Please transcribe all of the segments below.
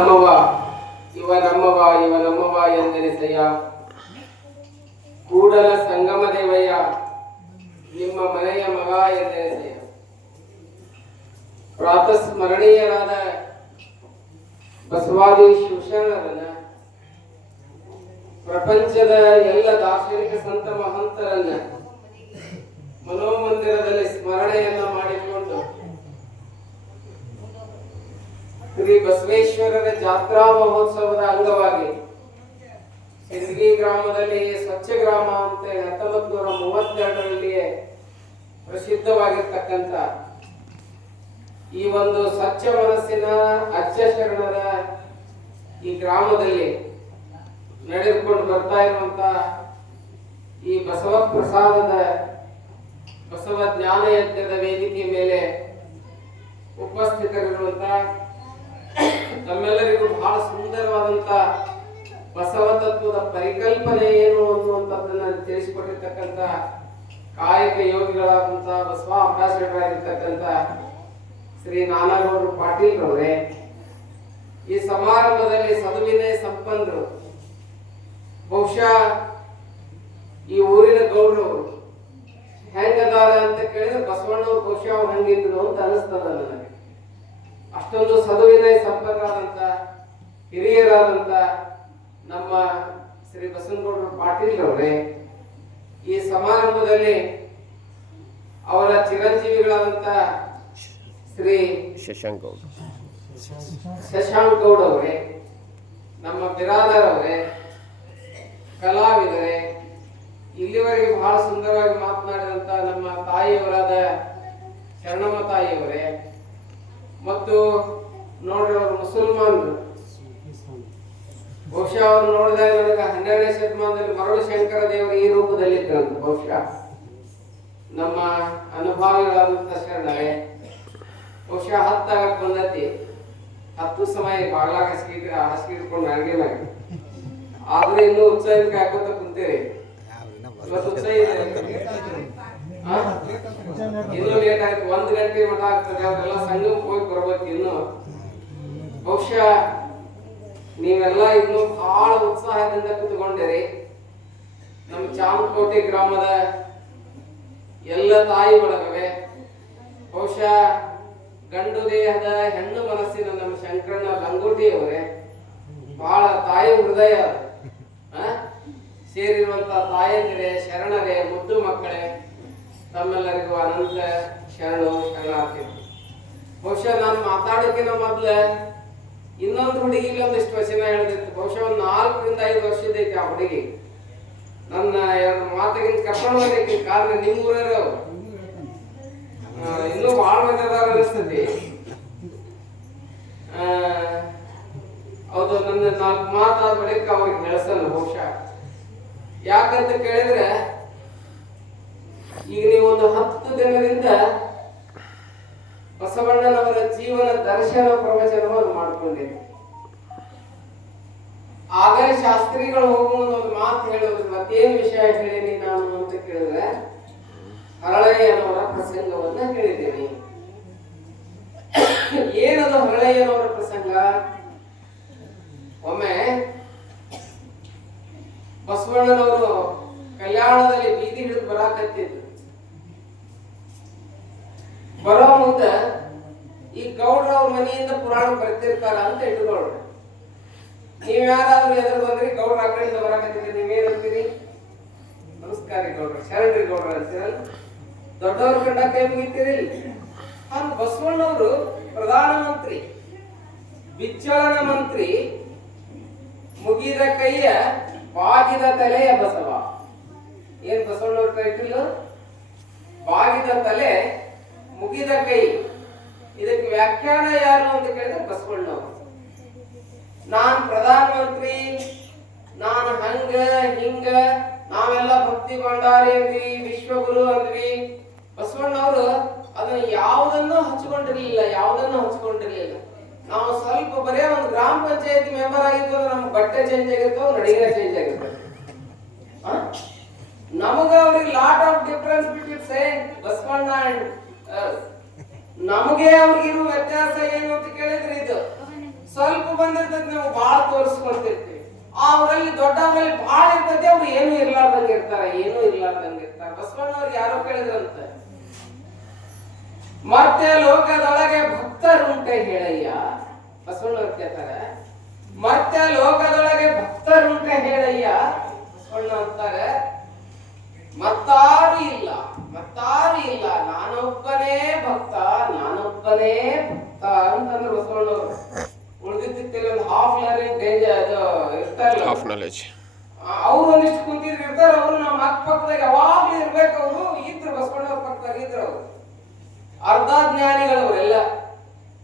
ನಮ್ಮವ ಇವ ನಮ್ಮವ ಇವ ನಮ್ಮವ ಎಂದೆನಿಸಯ್ಯ ಕೂಡಲ ಸಂಗಮ ದೇವಯ್ಯ, ನಿಮ್ಮ ಮನೆಯ ಮಗ ಎಂದೆನಿಸಯ್ಯ ಪ್ರಾತಸ್ಮರಣೀಯರಾದ ಬಸವಾದಿ ಶಿವಶರಣರನ್ನ, ಪ್ರಪಂಚದ ಎಲ್ಲ ದಾರ್ಶನಿಕ ಸಂತ ಮಹಂತರನ್ನ ಮನೋಮಂದಿರದಲ್ಲಿ ಸ್ಮರಣೆಯನ್ನ ಮಾಡಿಕೊಂಡು. ಶ್ರೀ ಬಸವೇಶ್ವರರ ಜಾತ್ರಾ ಮಹೋತ್ಸವದ ಅಂಗವಾಗಿ ಸಿಂದಗಿ ಗ್ರಾಮದಲ್ಲಿ ಸ್ವಚ್ಛ ಗ್ರಾಮ ಅಂತ ಹತ್ತೊಂಬತ್ತು ನೂರ ಮೂವತ್ತೆರಡರಲ್ಲಿಯೇ ಪ್ರಸಿದ್ಧವಾಗಿರ್ತಕ್ಕಂಥ ಈ ಒಂದು ಸ್ವಚ್ಛ ಮನಸ್ಸಿನ ಅಚ್ಚ ಶರಣರ ಈ ಗ್ರಾಮದಲ್ಲಿ ನಡೆದುಕೊಂಡು ಬರ್ತಾ ಇರುವಂತ ಈ ಬಸವ ಪ್ರಸಾದದ ಬಸವ ಜ್ಞಾನ ಯಜ್ಞದ ವೇದಿಕೆ ಮೇಲೆ ಉಪಸ್ಥಿತರಿರುವಂತ ತಮ್ಮೆಲ್ಲರಿಗೂ ಬಹಳ ಸುಂದರವಾದಂತ ಬಸವ ತತ್ವದ ಪರಿಕಲ್ಪನೆ ಏನು ಅನ್ನುವಂಥದ್ದನ್ನ ತಿಳಿಸಿಕೊಟ್ಟಿರ್ತಕ್ಕಂಥ ಕಾಯಕ ಯೋಗಿಗಳಾದಂತ ಬಸವ ಅಂಬಾಸಿಡರ್ ಶ್ರೀ ನಾನಾಗೌಡರು ಪಾಟೀಲ್ ರವರೇ, ಈ ಸಮಾರಂಭದಲ್ಲಿ ಸದುವಿನಯ ಸಂಪನ್ನರು ಬಹುಶಃ ಈ ಊರಿನ ಗೌಡರು ಹೆಂಗದಾರ ಅಂತ ಕೇಳಿದ್ರೆ ಬಸವಣ್ಣವ್ರು ಬಹುಶಃ ಅವ್ರು ಹಂಗಿದ್ರು ಅಂತ ಅನಿಸ್ತದ ನನಗೆ. ಅಷ್ಟೊಂದು ಸದುವಿನಯ ಸಂಪನ್ನರಾದಂತ ಹಿರಿಯರಾದಂತ ನಮ್ಮ ಶ್ರೀ ಬಸವನಗೌಡರು ಪಾಟೀಲ್ ಅವರೇ ಈ ಸಮಾರಂಭದಲ್ಲಿ ಅವರ ಚಿರಂಜೀವಿಗಳಾದಂತ ಶ್ರೀ ಶಶಾಂಕ್ ಗೌಡ ಶಶಾಂಕ್ ಗೌಡ ಅವರೇ ನಮ್ಮ ಬಿರಾದರ್ ಅವರೇ ಕಲಾವಿದರೇ ಇಲ್ಲಿವರೆಗೆ ಬಹಳ ಸುಂದರವಾಗಿ ಮಾತನಾಡಿದಂತ ನಮ್ಮ ತಾಯಿಯವರಾದ ಶರಣಮ್ಮ ತಾಯಿಯವರೇ ಮತ್ತು ನೋಡ್ರಿ ಅವರು ಮುಸಲ್ಮಾನರು ಬಹುಶಃ ಅವರು ನೋಡಿದಾಗ ನನಗೆ ಹನ್ನೆರಡನೇ ಶತಮಾನದಲ್ಲಿ ಮರಳು ಶಂಕರ ದೇವರು ಈ ರೂಪದಲ್ಲಿ ಇದ್ರಂತ ಬಹುಶಃ. ನಮ್ಮ ಅನುಭಾವಿಗಳಾದಂತ ಶರಣರೇ ಬಹುಶಃ ಹತ್ತಾಗ ಬಂದತಿ. ಹತ್ತು ಸಮಯ ಬಾಗ್ಲಾಗ ಹಸಿ ಹಸಿಗಿಟ್ಕೊಂಡು ಅಡಿಗೆ ಮಾಡಿ ಆದ್ರೆ ಇನ್ನೂ ಉತ್ಸಾಹಕ್ಕೆ ಹಾಕೋತ ಕುಂತೀರಿ. ಇವತ್ತು ಉತ್ಸಾಹ? ಇನ್ನೂ ಲೇಟ್ ಆಯ್ತು. ಒಂದ್ ಗಂಟೆ ಮಠ ಆಗ್ತದೆ. ಅವರೆಲ್ಲ ಸಂಘಕ್ಕೆ ಹೋಗಿ ಬರ್ಬೇಕು ಇನ್ನು. ಬಹುಶಃ ನೀವೆಲ್ಲ ಇನ್ನು ಬಹಳ ಉತ್ಸಾಹದಿಂದ ಕುತ್ಕೊಂಡಿರಿ. ನಮ್ಮ ಚಾಮಕೋಟೆ ಗ್ರಾಮದ ಎಲ್ಲ ತಾಯಿ ಬಳಗವೇ, ಬಹುಶಃ ಗಂಡು ದೇಹದ ಹೆಣ್ಣು ಮನಸ್ಸಿನ ನಮ್ಮ ಶಂಕರಣ್ಣ ಲಂಗೋಟಿ ಅವರೇ ಬಹಳ ತಾಯಿ ಹೃದಯ? ಸೇರಿರುವಂತ ತಾಯಂದಿರೇ, ಶರಣರೇ, ಮುದ್ದು ಮಕ್ಕಳೇ ತಮ್ಮೆಲ್ಲರಿಗೂ ಅನಂತ ಶರಣು ಶರಣಾರ್ಥಿಗಳು ಬಹುಶಃ ನಾನು ಮಾತಾಡೋಕಿನ ಮೊದ್ಲ ಇನ್ನೊಂದು ಹುಡುಗಿಗೆ ಒಂದಿಷ್ಟು ವಚನ ಹೇಳ್ದಿತ್ತು. ಬಹುಶಃ ಒಂದು ನಾಲ್ಕರಿಂದ ಐದು ವರ್ಷದೈತಿ ಆ ಹುಡುಗಿ. ನನ್ನ ಎರಡು ಮಾತಿಗಿಂತ ಕರ್ಕೊಂಡು ಹೋಗ್ಲಿಕ್ಕೆ ಕಾರಣ ನಿಮ್ಮ ಊರವ್ರು ಅವ್ರು. ಇನ್ನೂ ಭಾಳ ಮಂದಿ ಅದಾರ ಹೌದು, ನನ್ನ ನಾಲ್ಕು ಮಾತಾದ ಬಳಿಕ ಅವ್ರಿಗೆ ಹೇಳಸಲ್ಲ ಬಹುಶಃ. ಯಾಕಂತ ಕೇಳಿದ್ರೆ ಈಗ ನೀವು ಒಂದು ಹತ್ತು ದಿನದಿಂದ ಬಸವಣ್ಣನವರ ಜೀವನ ದರ್ಶನ ಪ್ರವಚನವನ್ನು ಮಾಡಿಕೊಂಡಿದೆ ಆಗಲೇ ಶಾಸ್ತ್ರಿಗಳು ಹೋಗುವ ಒಂದು ಮಾತು ಹೇಳೋದು ಮತ್ತೇನು ವಿಷಯ ಹೇಳೀನಿ ನಾನು ಅಂತ ಕೇಳಿದ್ರೆ, ಹರಳಯ್ಯನವರ ಪ್ರಸಂಗವನ್ನ ಹೇಳಿದ್ದೇನೆ ಏನದು ಹರಳಯ್ಯನವರ ಪ್ರಸಂಗ? ಒಮ್ಮೆ ಬಸವಣ್ಣನವರು ಕಲ್ಯಾಣದಲ್ಲಿ ಬೀದಿ ಹಿಡಿದು ಬರಾಕತ್ತಿದ್ರು. ಬರೋ ಮುಂದ ಈ ಗೌಡ್ರ ಅವ್ರ ಮನೆಯಿಂದ ಪುರಾಣ ಬರ್ತಿರ್ತಾರ ಅಂತ ಇಟ್ಕೊಳ್ರಿ ನೀವ್ ಯಾರಾದ್ರೂ ಎದುರು ಬಂದ್ರಿ, ಗೌಡ್ರ ಆ ಕಡೆಯಿಂದ ಬರಾಕತ್ತೀರಿ ನೀವೇನ್ ಅಂತೀರಿ? ನಮಸ್ಕಾರ ರೀ ಗೌಡ್ರ ಶರಣ್ರಿ ಗೌಡ್ರ ಅಂತೀರಲ್ಲ? ದೊಡ್ಡವ್ರ ಕಂಡ ಕೈ ಮುಗಿತೀರಿ? ಅವ್ರು ಬಸವಣ್ಣವರು ಪ್ರಧಾನಮಂತ್ರಿ ಬಿಚ್ಚಳನ ಮಂತ್ರಿ, ಮುಗಿದ ಕೈಯ ಬಾಗಿದ ತಲೆಯ ಬಸವ. ಏನ್ ಬಸವಣ್ಣವ್ರ ಕೈ ಬಾಗಿದ ತಲೆ ಮುಗಿದ ಕೈ. ಇದಕ್ಕೆ ವ್ಯಾಖ್ಯಾನ ಯಾರು ಅಂತ ಕೇಳಿದ್ರೆ ಬಸವಣ್ಣ ನಾನ್ ಪ್ರಧಾನ ಮಂತ್ರಿ ನಾನು ಹಂಗ, ಹಿಂಗ, ನಾವೆಲ್ಲ ಭಕ್ತಿ ಭಂಡಾರಿ ಅಂದ್ವಿ, ವಿಶ್ವಗುರು ಅಂದ್ವಿ. ಬಸವಣ್ಣವರು ಅದನ್ನ ಯಾವುದನ್ನು ಹಚ್ಕೊಂಡಿರ್ಲಿಲ್ಲ ಯಾವುದನ್ನು ಹಚ್ಕೊಂಡಿರ್ಲಿಲ್ಲ. ನಾವು ಸ್ವಲ್ಪ ಬರೇ ಒಂದು ಗ್ರಾಮ ಪಂಚಾಯತಿ ಮೆಂಬರ್ ಆಗಿದ್ದು ಅಂದ್ರೆ ನಮ್ಗೆ ಬಟ್ಟೆ ಚೇಂಜ್ ಆಗಿರ್ತಾವ ನಡಿಗೆ ಚೇಂಜ್ ಆಗಿರ್ತದೆ? ನಮಗ ಅವ್ರಿಗೆ lot of difference between saint Basavanna and ನಮಗೆ ಅವ್ರಿಗಿರೋ ವ್ಯತ್ಯಾಸ ಏನು ಅಂತ ಕೇಳಿದ್ರೆ ಇದು. ಸ್ವಲ್ಪ ಬಂದಿರ್ತದ ನಾವು ಬಾಳ ತೋರಿಸ್ಕೊಂತಿರ್ತೀವಿ ಅವರಲ್ಲಿ ದೊಡ್ಡವರಲ್ಲಿ ಬಾಳ ಇರ್ತದೆ, ಅವ್ರು ಏನು ಇರ್ಲಾರ್ದಂಗ ಇರ್ತಾರ, ಏನು ಇರ್ಲಾರ್ದಂಗ ಇರ್ತಾರ. ಬಸವಣ್ಣವ್ರು ಯಾರೋ ಕೇಳಿದ್ರಂತ. ಮತ್ತೆ ಲೋಕದೊಳಗೆ ಭಕ್ತರುಂಟೆ ಹೇಳಯ್ಯ. ಬಸವಣ್ಣವ್ರು ಕೇಳ್ತಾರೆ. ಮತ್ತೆ ಲೋಕದೊಳಗೆ ಭಕ್ತರುಂಟೆ ಹೇಳಯ್ಯ. ಬಸವಣ್ಣ ಅಂತಾರೆ, ಮತ್ತಾರು ಇಲ್ಲ. ಭಕ್ತ ಅಂತಂದ್ರೆ ಬಸವಣ್ಣವರು ಉಳಿದಿದ್ದ ಒಂದು ಹಾಫ್ ಲರ್ನಿಂಗ್ ಡೇಂಜರ್ ಅದು ಇರ್ತಾರಲ್ಲ. ಹಾಫ್ ನಾಲೆಜ್ ಅವ್ರು ಒಂದಿಷ್ಟು ಕುಂತಿದ್ರು ಇರ್ತಾರೆ ಅವ್ರು ನಮ್ಮ ಅಕ್ಕ ಪಕ್ಕದಾಗ ಯಾವಾಗ್ಲೂ ಇರ್ಬೇಕು ಅವರು ಇದ್ರು ಬಸವಣ್ಣವ್ರ ಪಕ್ಕದಾಗ ಇದ್ರು ಅವ್ರು. ಅರ್ಧ ಜ್ಞಾನಿಗಳು ಅವರೆಲ್ಲ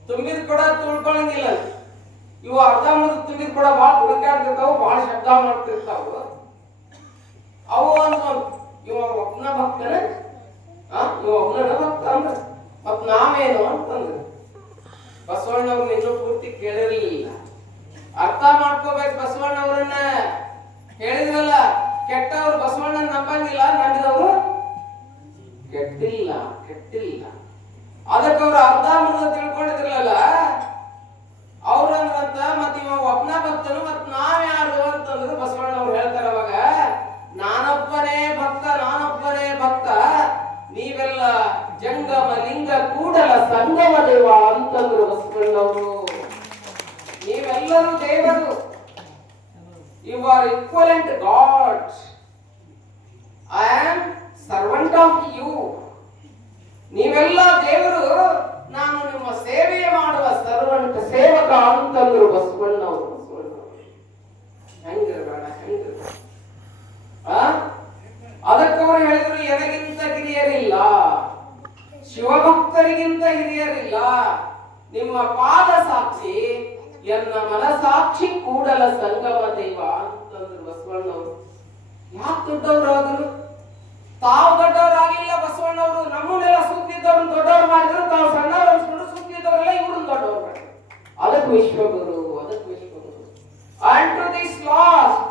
ತುಂಬಿದ ಕೂಡ ತುಳ್ಕೊಳಂಗಿಲ್ಲ. ಇವು ಅರ್ಧ ಮುರಿದು ತುಂಬಿದ ಕೂಡ ಭಾಳ ತುಳ್ಕಾಡ್ತಿರ್ತಾವ ಭಾಳ ಶಬ್ದ ಮಾಡ್ತಿರ್ತಾವ ಅವು ಅಂತ ಇವ ಒಬ್ಬನ ಭಕ್ತನ ಇವ ಒಬ್ಬನ ಭಕ್ತ ಅಂದ್ರ ಮತ್ ನಾವೇನು ಅಂತಂದ್ರು. ಬಸವಣ್ಣವ್ರನ್ನ ಇನ್ನೂ ಪೂರ್ತಿ ಕೇಳಿರ್ಲಿಲ್ಲ. ಅರ್ಥ ಮಾಡ್ಕೋಬೇಕು ಬಸವಣ್ಣವ್ರನ್ನ. ಹೇಳಿದ್ರಲ್ಲ, ಕೆಟ್ಟವ್ರು ಬಸವಣ್ಣನ ನಂಬಂಗಿಲ್ಲ, ನಂಬಿದವರು ಕೆಟ್ಟಿಲ್ಲ ಕೆಟ್ಟಿಲ್ಲ. ಅದಕ್ಕೆ ಅವ್ರು ಅರ್ಧ ಮುರ್ಧ ತಿಳ್ಕೊಂಡಿದ್ರಲ್ಲ ಅವ್ರಂದ್ರಂತ ಮತ್ ಇವ ಒಬ್ನ ಭಕ್ತನು ಮತ್ ನಾವ್ ಯಾರು ಅಂತಂದ್ರು ಬಸವಣ್ಣವ್ರು ಹೇಳ್ತಾರ ಅವಾಗ ನಾನೊಬ್ಬನೇ ಭಕ್ತ ನಾನೊಬ್ಬನೇ ಭಕ್ತ ನೀವೆಲ್ಲ ಜಂಗಮ ಲಿಂಗ ಕೂಡಲ ಸಂಗಮ ದೇವ ಅಂತಂದ್ರು ಬಸವಣ್ಣವರು ನೀವೆಲ್ಲರೂ ದೇವರು you are equivalent god I am servant of you ನೀವೆಲ್ಲ ದೇವರು ನಾನು ನಿಮ್ಮ ಸೇವೆ ಮಾಡುವ ಸರ್ವಂಟ್ ಸೇವಕ ಅಂತಂದ್ರು ಬಸವಣ್ಣವರು ಬಸವಣ್ಣವರು ಹೆಂಗಿರ್ಬೇಡ ಹೆಂಗಿರ್ಬೇಡ ಆ ಅದಕ್ಕವರು ಹೇಳಿದ್ರು ಎನಗಿಂತ ಹಿರಿಯರಿಲ್ಲ ಶಿವಭಕ್ತರಿಗಿಂತ ಹಿರಿಯರಿಲ್ಲ ನಿಮ್ಮ ಪಾದ ಸಾಕ್ಷಿ ಎನ್ನ ಮನಸಾಕ್ಷಿ ಕೂಡಲ ಸಂಗಮ ದೇವ ಅಂತಂದ್ರು ಬಸವಣ್ಣವರು ಯಾಕೆ ದೊಡ್ಡವರು ಆದರು ತಾವು ದೊಡ್ಡವರಾಗಿಲ್ಲ ಬಸವಣ್ಣವರು ನಮ್ಮನ್ನೆಲ್ಲ ಸುತ್ತಿದ್ದವ್ರನ್ನ ದೊಡ್ಡವ್ರು ಮಾಡಿದ್ರು ತಾವು ಸಣ್ಣವ್ರು ಅನ್ಸ್ಕೊಂಡು ಸುತ್ತಿದ್ದವರೆಲ್ಲ ಇವ್ರನ್ನ ದೊಡ್ಡವ್ರು ಮಾಡಿದ್ರು ಅದಕ್ಕೆ ವಿಶ್ವಗುರು ಅದಕ್ಕೆ ವಿಶ್ವಗುರು ಅಂಡ್ ಟು ದಿಸ್ ಲಾಸ್ಟ್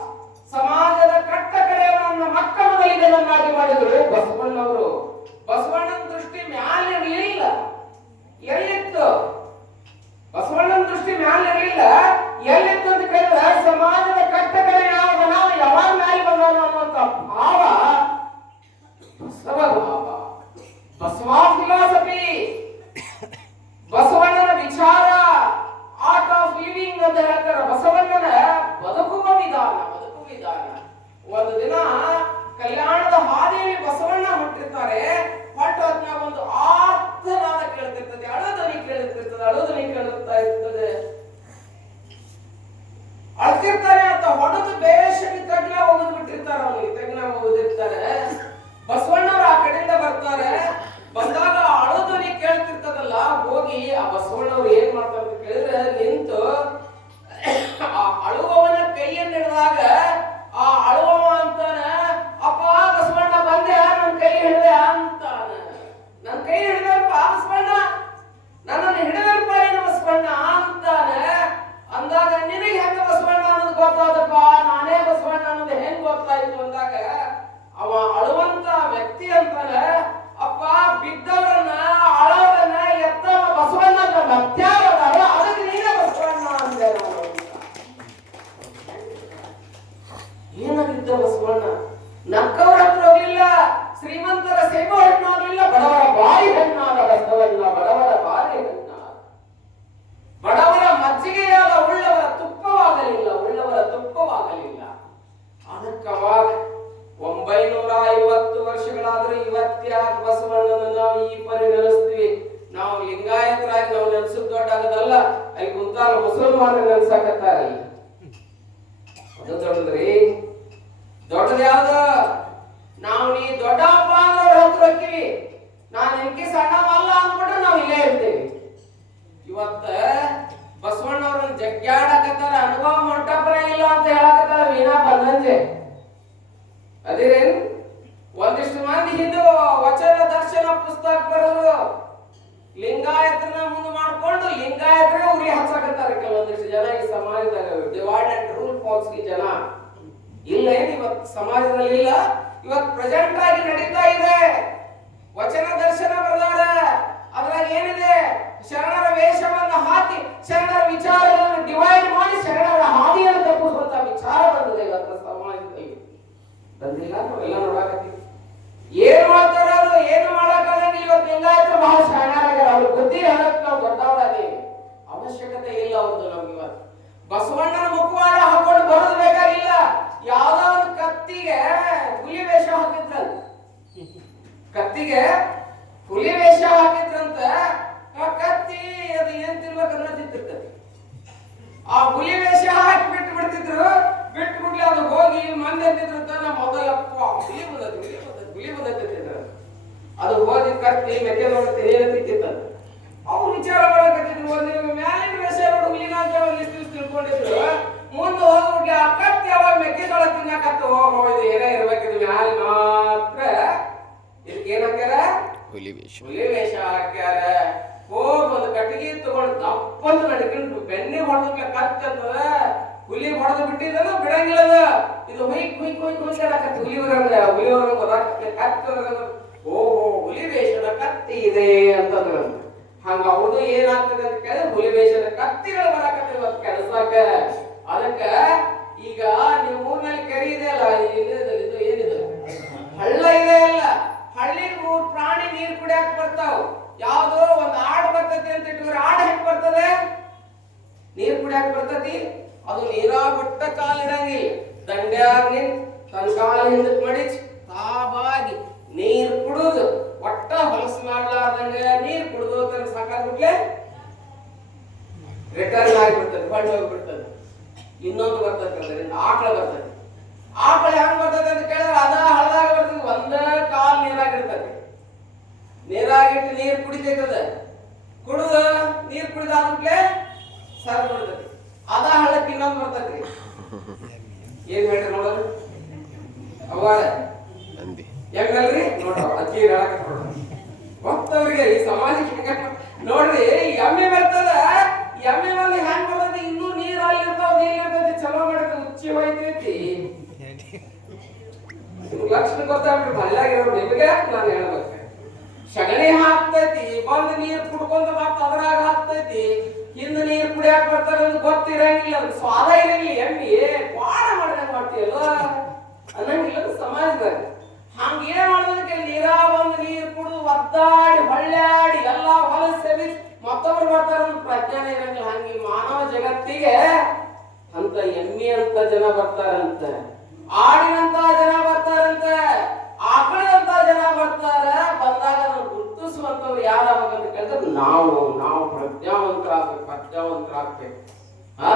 ಸಮಾಜದ ಕಟ್ಟ ಕಡೆಯವರನ್ನ ಮಕ್ಕಳದಲ್ಲಿದ್ದವನ್ನಾಗಿ ಮಾಡಿದ್ರು ಬಸವಣ್ಣವರು ಬಸವಣ್ಣನ ದೃಷ್ಟಿ ಮ್ಯಾಲಿರ್ಲಿಲ್ಲ ಎಲ್ಲಿತ್ತು ಬಸವಣ್ಣನ ದೃಷ್ಟಿ ಮ್ಯಾಲಿರ್ಲಿಲ್ಲ ಎಲ್ಲಿತ್ತು ಅಂತ ಕೇಳಿದ್ರೆ ಸಮಾಜದ ಕಟ್ಟ ಕಡೆ ಯಾವ ನಾವು ಯಾವಾಗ ಮ್ಯಾಲ ಬಂದವನು ಅನ್ನುವಂತ ಭಾವ ಬಸವ ಭಾವ ಬಸವ ಫಿಲಾಸಫಿ ಬಸವಣ್ಣನ ವಿಚಾರ ಆರ್ಟ್ ಆಫ್ ಲಿವಿಂಗ್ ಅಂತ ಹೇಳ್ತಾರೆ ಬಸವಣ್ಣನ ಬದುಕುವ ವಿಧಾನ ಬದುಕುವ ವಿಧಾನ ಒಂದು ದಿನ ಕಲ್ಯಾಣದ ಹಾದಿಯಲ್ಲಿ ಬಸವಣ್ಣ ಹೊಂಟಿರ್ತಾರೆ ಹೊರಟು ಅದ್ನಾಗ ಒಂದು ಆರ್ತನಾದ ಕೇಳ್ತಿರ್ತದೆ ಅಳದನಿ ಕೇಳ್ತಿರ್ತದೆ ಅಳದನಿ ಕೇಳುತ್ತಾ ಇರ್ತದೆ ಅಳ್ತಿರ್ತಾರೆ ಅಂತ ಹೊಡೆದು ಬೇಷಗಿ ತಗ್ಲ ಹೋಗುದು ಬಿಟ್ಟಿರ್ತಾರೆ ಅವನಿಗೆ ತಗ್ಲ ಹೋಗುದಿರ್ತಾರೆ ಬಸವಣ್ಣವ್ರು ಆ ಕಡೆಯಿಂದ ಬರ್ತಾರೆ. ಬಂದಾಗ ಅಳುಧ್ವನಿ ಕೇಳ್ತಿರ್ತದಲ್ಲ, ಹೋಗಿ ಆ ಬಸವಣ್ಣವ್ರು ಏನ್ ಮಾಡ್ತಾರೆ ಅಂತ ಕೇಳಿದ್ರೆ ನಿಂತು ಆ ಅಳುವವನ ಕೈಯನ್ನು ಹಿಡಿದಾಗ ಆ ಅಳುವವ ಅಂತಾನ ಅಪ್ಪ ಬಸವಣ್ಣ ಬಂದೆ ನನ್ ಕೈ ಹಿಡಿದೆ ಅಂತಾನ ನನ್ ಕೈ ಹಿಡಿದಪ್ಪ ಬಸವಣ್ಣ ನನ್ನನ್ನು ಹಿಡಿದಪ್ಪ ಏನು ಬಸವಣ್ಣ ಅಂತಾನೆ ಅಂದಾಗ ನಿನಗೆ ಹೆಂಗ ಬಸವಣ್ಣ ಅನ್ನೋದು ಗೊತ್ತಾದಪ್ಪ ನಾನೇ ಬಸವಣ್ಣ ಅನ್ನೋದು ಹೆಂಗ್ ಗೊತ್ತಾಯ್ತು ಅಂದಾಗ, ಅವ ಅಳುವಂತ ವ್ಯಕ್ತಿ ಅಂತಾನೆ, ಅಪ್ಪ, ಬಿದ್ದವರನ್ನ, ಅಳೋದನ್ನ ಎತ್ತ ಬಸವಣ್ಣ ಅಂತ ಮತ್ಯಾರದಾರ ಅದಕ್ಕೆ ನೀನೇ ಬಸವಣ್ಣ ಅಂದೆ. ಏನಾಗಿದ್ದ ಬಸವಣ್ಣ ನಕ್ಕವರ ಹತ್ರ ಹೋಗ್ಲಿಲ್ಲ ಶ್ರೀಮಂತರ ಸೇಬು ಹಣ್ಣಾಗ್ಲಿಲ್ಲ ಬಡವರ ಬಾಯಿ ಹಣ್ಣಾದ ಬಸವಣ್ಣ ಬಡವರ ಬಾಯಿ ಹಣ್ಣಾದ ಬಡವರ ಮಜ್ಜಿಗೆಯಾದ ಉಳ್ಳವರ ತುಪ್ಪವಾಗಲಿಲ್ಲ ಉಳ್ಳವರ ತುಪ್ಪವಾಗಲಿಲ್ಲ ಅದಕ್ಕವಾಗ ಒಂಬೈನೂರ ಐವತ್ತು ವರ್ಷಗಳಾದ್ರೂ ಇವತ್ತ್ಯಾಕೆ ಬಸವಣ್ಣನ ನಾವು ಈ ಪರಿ ನೆನೆಸ್ತೀವಿ ನಾವು ಲಿಂಗಾಯತರಾಗಿ ನಾವು ನೆನ್ಸದ್ ದೊಡ್ಡಾಗದಲ್ಲ ಅಲ್ಲಿ ಕುಂತಾರ ಮುಸಲ್ಮಾನ ನೆನ್ಸಾಕತ್ತಾರ ಅಲ್ಲಿ ಅದು ದೊಡ್ಡದ್ರಿ ದೊಡ್ಡದ ಯಾವ್ದ ನಾವು ನೀ ದೊಡ್ಡಪ್ಪ ಅಂದ್ರೆ ಅವ್ರ ಹತ್ರ ಹೋಗ್ತೀವಿ ನಾನ್ ನಿನ್ಕಿ ಸಣ್ಣವಲ್ಲ ಅಂದ್ಬಿಟ್ರೆ ನಾವು ಇಲ್ಲೇ ಇರ್ತೀವಿ ಇವತ್ತ ಬಸವಣ್ಣವ್ರನ್ನ ಜಗ್ಗಾಡಕತ್ತಾರ ಅನುಭವ ಮಂಟಪನೇ ಇಲ್ಲ ಅಂತ ಹೇಳಕತ್ತಾರ ವೀಣಾ ಬಂದಂಜೆ ಅದಿರೇನು ಒಂದಿಷ್ಟು ಮಂದಿ ಹಿಂದೂ ವಚನ ದರ್ಶನ ಪುಸ್ತಕ ಬರೋರು ಲಿಂಗಾಯತನ ಮುಂದೆ ಮಾಡ್ಕೊಂಡು ಲಿಂಗಾಯತರಿಗೆ ಉರಿ ಹಚ್ಚಕತ್ತಾರ ಕೆಲವೊಂದಿಷ್ಟು ಜನ ಈ ಸಮಾಜದಾಗ ಡಿವೈಡ್ ಅಂಡ್ ಜನ. ಇಲ್ಲ ಏನು ಇವತ್ ಸಮಾಜದಲ್ಲಿ ಇಲ್ಲ? ಇವತ್ ಪ್ರೆಸೆಂಟ್ ಆಗಿ ನಡೀತಾ ಇದೆ. ವಚನ ದರ್ಶನ ಬರ್ದಾರ ಅದ್ರಾಗ ಏನಿದೆ? ಶರಣರ ವೇಷವನ್ನು ಹಾಕಿ, ಶರಣರ ವಿಚಾರಗಳನ್ನು ಡಿವೈಡ್ ಮಾಡಿ, ಶರಣರ ಹಾದಿಯನ್ನು ತಪ್ಪಿಸುವಂತ ವಿಚಾರ ಬಂದಿದೆ ಇವತ್ತು ಸಮಾಜದಲ್ಲಿ. ಬಂದಿಲ್ಲ ನಾವೆಲ್ಲ ನೋಡಾಕತ್ತೀವಿ ಏನ್ ಮಾಡ್ತಾರ ಅದು? ಏನು ಮಾಡಕ್ಕಾಗಂಗಿಲ್ಲ ಇವತ್ತು? ಲಿಂಗಾಯತ ಬಹಳ ಶರಣರಾಗ್ಯಾರ ಅವ್ರ ಬುದ್ಧಿ ಹೇಳಕ್ ನಾವು ದೊಡ್ಡವರಾಗಿ. ಅವಶ್ಯಕತೆ ಇಲ್ಲ ಅವ್ರದ್ದು ನಮ್ಗೆ ಇವತ್ತು. ಬಸವಣ್ಣನ ಮುಖವಾಡ ಹಾಕೊಂಡು ಬರೋದು ಬೇಕಾಗಿಲ್ಲ. ಯಾವ್ದೋ ಒಂದು ಕತ್ತಿಗೆ ಹುಲಿ ವೇಷ ಹಾಕಿದ್ರಲ್ಲ. ಕತ್ತಿಗೆ ಹುಲಿ ವೇಷ ಹಾಕಿದ್ರಂತ ಕತ್ತಿ ಅದು ಏನ್ ತಿನ್ಬೇಕು ಆ ಹುಲಿ ವೇಷ ಹಾಕಿ ಬಿಟ್ಟು ಬಿಡ್ತಿದ್ರು. ಬಿಟ್ಟು ಬಿಡ್ಲಿ ಅದು ಹೋಗಿ ಮಂದಿ ಅಂತಿದ್ರಂತ ನಮ್ಮ ಮೊದಲಪ್ಪ ಹುಲಿ ಬಂದದ್ದು ಹುಲಿ ಬಂದದ್ದು ಹುಲಿ ಬಂದತ್ತಿದ್ರು ಅದು ಹೋಗಿ ಕತ್ತಿ ಮೆಕ್ಕೆ ತೆರೆಯತ್ತಿತ್ತು ಅವ್ರು ವಿಚಾರ ಮಾಡಕತ್ತಿದ್ರು ಒಂದು ಮ್ಯಾಲಿನ ವೇಷ ನೋಡಿ ಹುಲಿನಾಗ ಇಷ್ಟು ಇಷ್ಟು ತಿಳ್ಕೊಂಡಿದ್ರು ಮುಂದೆ ಹೋಗ್ಬಿಟ್ಲಿ ಆ ಕತ್ತಿ ಅವಾಗ ಮೆಕ್ಕೆಜೋಳ ತಿನ್ನಕತ್ತು ಹೋಗೋ ಇದು ಏನೇ ಇರ್ಬೇಕಿದು ಮ್ಯಾಲ ಮಾತ್ರ ಇದಕ್ಕೆ ಏನ್ ಹಾಕ್ಯಾರ ಹುಲಿ ವೇಷ ಹುಲಿ ವೇಷ ಹಾಕ್ಯಾರ ಹೋಗ್ ಒಂದು ಕಟ್ಟಿಗೆ ತಗೊಂಡು ದಪ್ಪಂತ ನಡ್ಕೊಂಡು ಬೆನ್ನಿ ಹೊಡೆದ್ಮೇಲೆ ಕತ್ತಂತದ ಹುಲಿ ಹೊಡೆದು ಬಿಟ್ಟಿದ್ದನ ಬಿಡಂಗಿಲ್ಲ ಅದು. ಇದು ಹುಯ್ ಕುಯ್ ಕುಯ್ ಕುಯ್ ಕಡಕತ್ತಿ ಹುಲಿ ಹೊರಂಗ ಹುಲಿ ಹೊರಂಗ ಗೊತ್ತಾಗ್ತದೆ ಕತ್ತಿ ಹೊರಂಗ ಓಹೋ ಹುಲಿ ವೇಷದ ಕತ್ತಿ ಇದೆ ಅಂತಂದ್ರ ಹಂಗ ಅವ್ರದ್ದು ಏನಾಗ್ತದೆ ಅಂತ ಕೇಳಿದ್ರೆ ಹುಲಿ ವೇಷದ ಕತ್ತಿಗಳು ಬರಾಕತ್ತಿಲ್ಲ ಇವತ್ತು ಕೆಲಸಕ್ಕ ಅದಕ್ಕ ಈಗ ನೀವು ಊರಿನಲ್ಲಿ ಕೆರೆ ಇದೆ ಅಲ್ಲ ಏನಿದೆ ಇದು ಏನಿದೆ ಹಳ್ಳ ಇದೆ ಅಲ್ಲ ಹಳ್ಳಿಗೆ ಮೂರ್ ಪ್ರಾಣಿ ನೀರ್ ಕುಡಿಯಾಕ ಬರ್ತಾವ ಯಾವ್ದೋ ಒಂದ್ ಆಡ್ ಬರ್ತೈತಿ ಅಂತ ಇಟ್ಕೊಂಡ್ರೆ ಆಡ್ ಹೆಂಗ್ ಬರ್ತದೆ ನೀರ್ ಕುಡಿಯಾಕ ಬರ್ತೈತಿ ಅದು ನೀರಾ ಬಿಟ್ಟ ಕಾಲ್ ಇಡಂಗಿಲ್ಲ ದಂಡ್ಯಾಗ ನಿಂತ್ ತನ್ನ ಕಾಲ ಹಿಂದಕ್ ಮಡಿಚ್, ತಾವಾಗಿ ನೀರ್ ಕುಡುದು. ಒಟ್ಟ ಹೊಲಸು ಮಾಡ್ಲಾರ್ದಂಗ ನೀರ್ ಕುಡುದು ತನ್ನ ಸಾಕಾಗ್ಬಿಟ್ಲೆ ರಿಟರ್ನ್ ಆಗಿಬಿಡ್ತದೆ ಬಂಡ್ ಹೋಗ್ಬಿಡ್ತದೆ. ಇನ್ನೊಂದು ಬರ್ತದೆ ಆಕಳ ಬರ್ತದೆ. ಆಕಳ ಹೆಂಗ್ ಬರ್ತದೆ ಅಂತ ಕೇಳಿದ್ರೆ ಅದ ಹಳದಾಗ ಬರ್ತದೆ, ಒಂದ ಕಾಲ್ ನೀರಾಗಿರ್ತದೆ. ನೀರಾಗಿಟ್ಟು ನೀರ್ ಕುಡಿತೈತದ. ಕುಡಿದ, ನೀರ್ ಕುಡಿದಾದ್ಮೇಲೆ ಸರ್ ಬಿಡ್ತದೆ ಅದ ಹಳ್ಳಕ್ಕೆ ಇನ್ನೊಂದು ಬರ್ತೈತಿ ಏನ್ ಹೇಳ್ರಿ ನೋಡ್ರಿ ಅವಾಳ ನಂದಿ. ಹೆಂಗಲ್ರಿ ನೋಡ್ರ ಅಜ್ಜಿ ಹೇಳಕ್ ಮತ್ತವ್ರಿಗೆ ಈ ಸಮಾಜಕ್ಕೆ ನೋಡ್ರಿ ಎಮ್ಮೆ ಬರ್ತದ ಎಮ್ಮೆ ಬಂದು ಹೆಂಗ್ ಬರ್ತದೆ? ಇನ್ನೂ ನೀರ್ ಅಲ್ಲಿ ಇರ್ತಾವ ನೀರ್ ಇರ್ತೈತಿ ಚಲೋ ಮಾಡಕ್ಕೆ ಉಚ್ಚಿ ಹೋಯ್ತೈತಿ ಲಕ್ಷ್ಮಿ ಗೊತ್ತಾಗ್ಬಿಡ್ರಿ ಗೊತ್ತಾಗ್ಬಿಟ್ರೆ ಮಲ್ಯಾಗಿರೋ ನಿಮ್ಗೆ ನಾನು ಹೇಳ್ಬೇಕು? ಸಗಣಿ ಹಾಕ್ತೈತಿ ಬಂದ್ ನೀರ್ ಕುಡ್ಕೊಂತ ಮತ್ತ ಅದ್ರಾಗ ಹಾಕ್ತೈತಿ. ಹಿಂದ ನೀರ್ ಕುಡಿಯಾಕ ಬರ್ತಾರ ಗೊತ್ತಿರಂಗಿಲ್ಲ ಸ್ವಾದ ಇರಂಗಿಲ್ಲ ಎಮ್ಮಿ. ಮಾಡ್ತೀಯಲ್ಲ ಅನ್ನಂಗಿಲ್ಲ ಸಮಾಜದಾಗ. ಹಂಗ ಏನ್ ಮಾಡೋದಕ್ಕೆ? ನೀರಾ ಬಂದ್ ನೀರು ಕುಡಿದು ಒದ್ದಾಡಿ ಎಲ್ಲಾ ಹೊಲ ಸೆವಿ ಮತ್ತೊಬ್ರು ಅಂತ ಪ್ರಜ್ಞಾನ ಇರಂಗಿಲ್ಲ. ಹಂಗೆ ಮಾನವ ಜಗತ್ತಿಗೆ ಅಂತ ಎಮ್ಮಿ ಅಂತ ಜನ ಬರ್ತಾರಂತ. ಆಡಿನಂತ ಜನ ಬರ್ತಾರಂತ. ಆಕಳದಂತ ಜನ ಬರ್ತಾರ. ಬಂದಾಗ ಗುರುತಿಸುವಂತವ್ರು ಯಾರಾಗಬೇಕಂತ ಕೇಳಿದ್ರೆ ನಾವು. ನಾವು ಪ್ರಜ್ಞಾವಂತರಾಗ್ಬೇಕು ಪ್ರಜ್ಞಾವಂತರಾಗ್ಬೇಕು ಆ?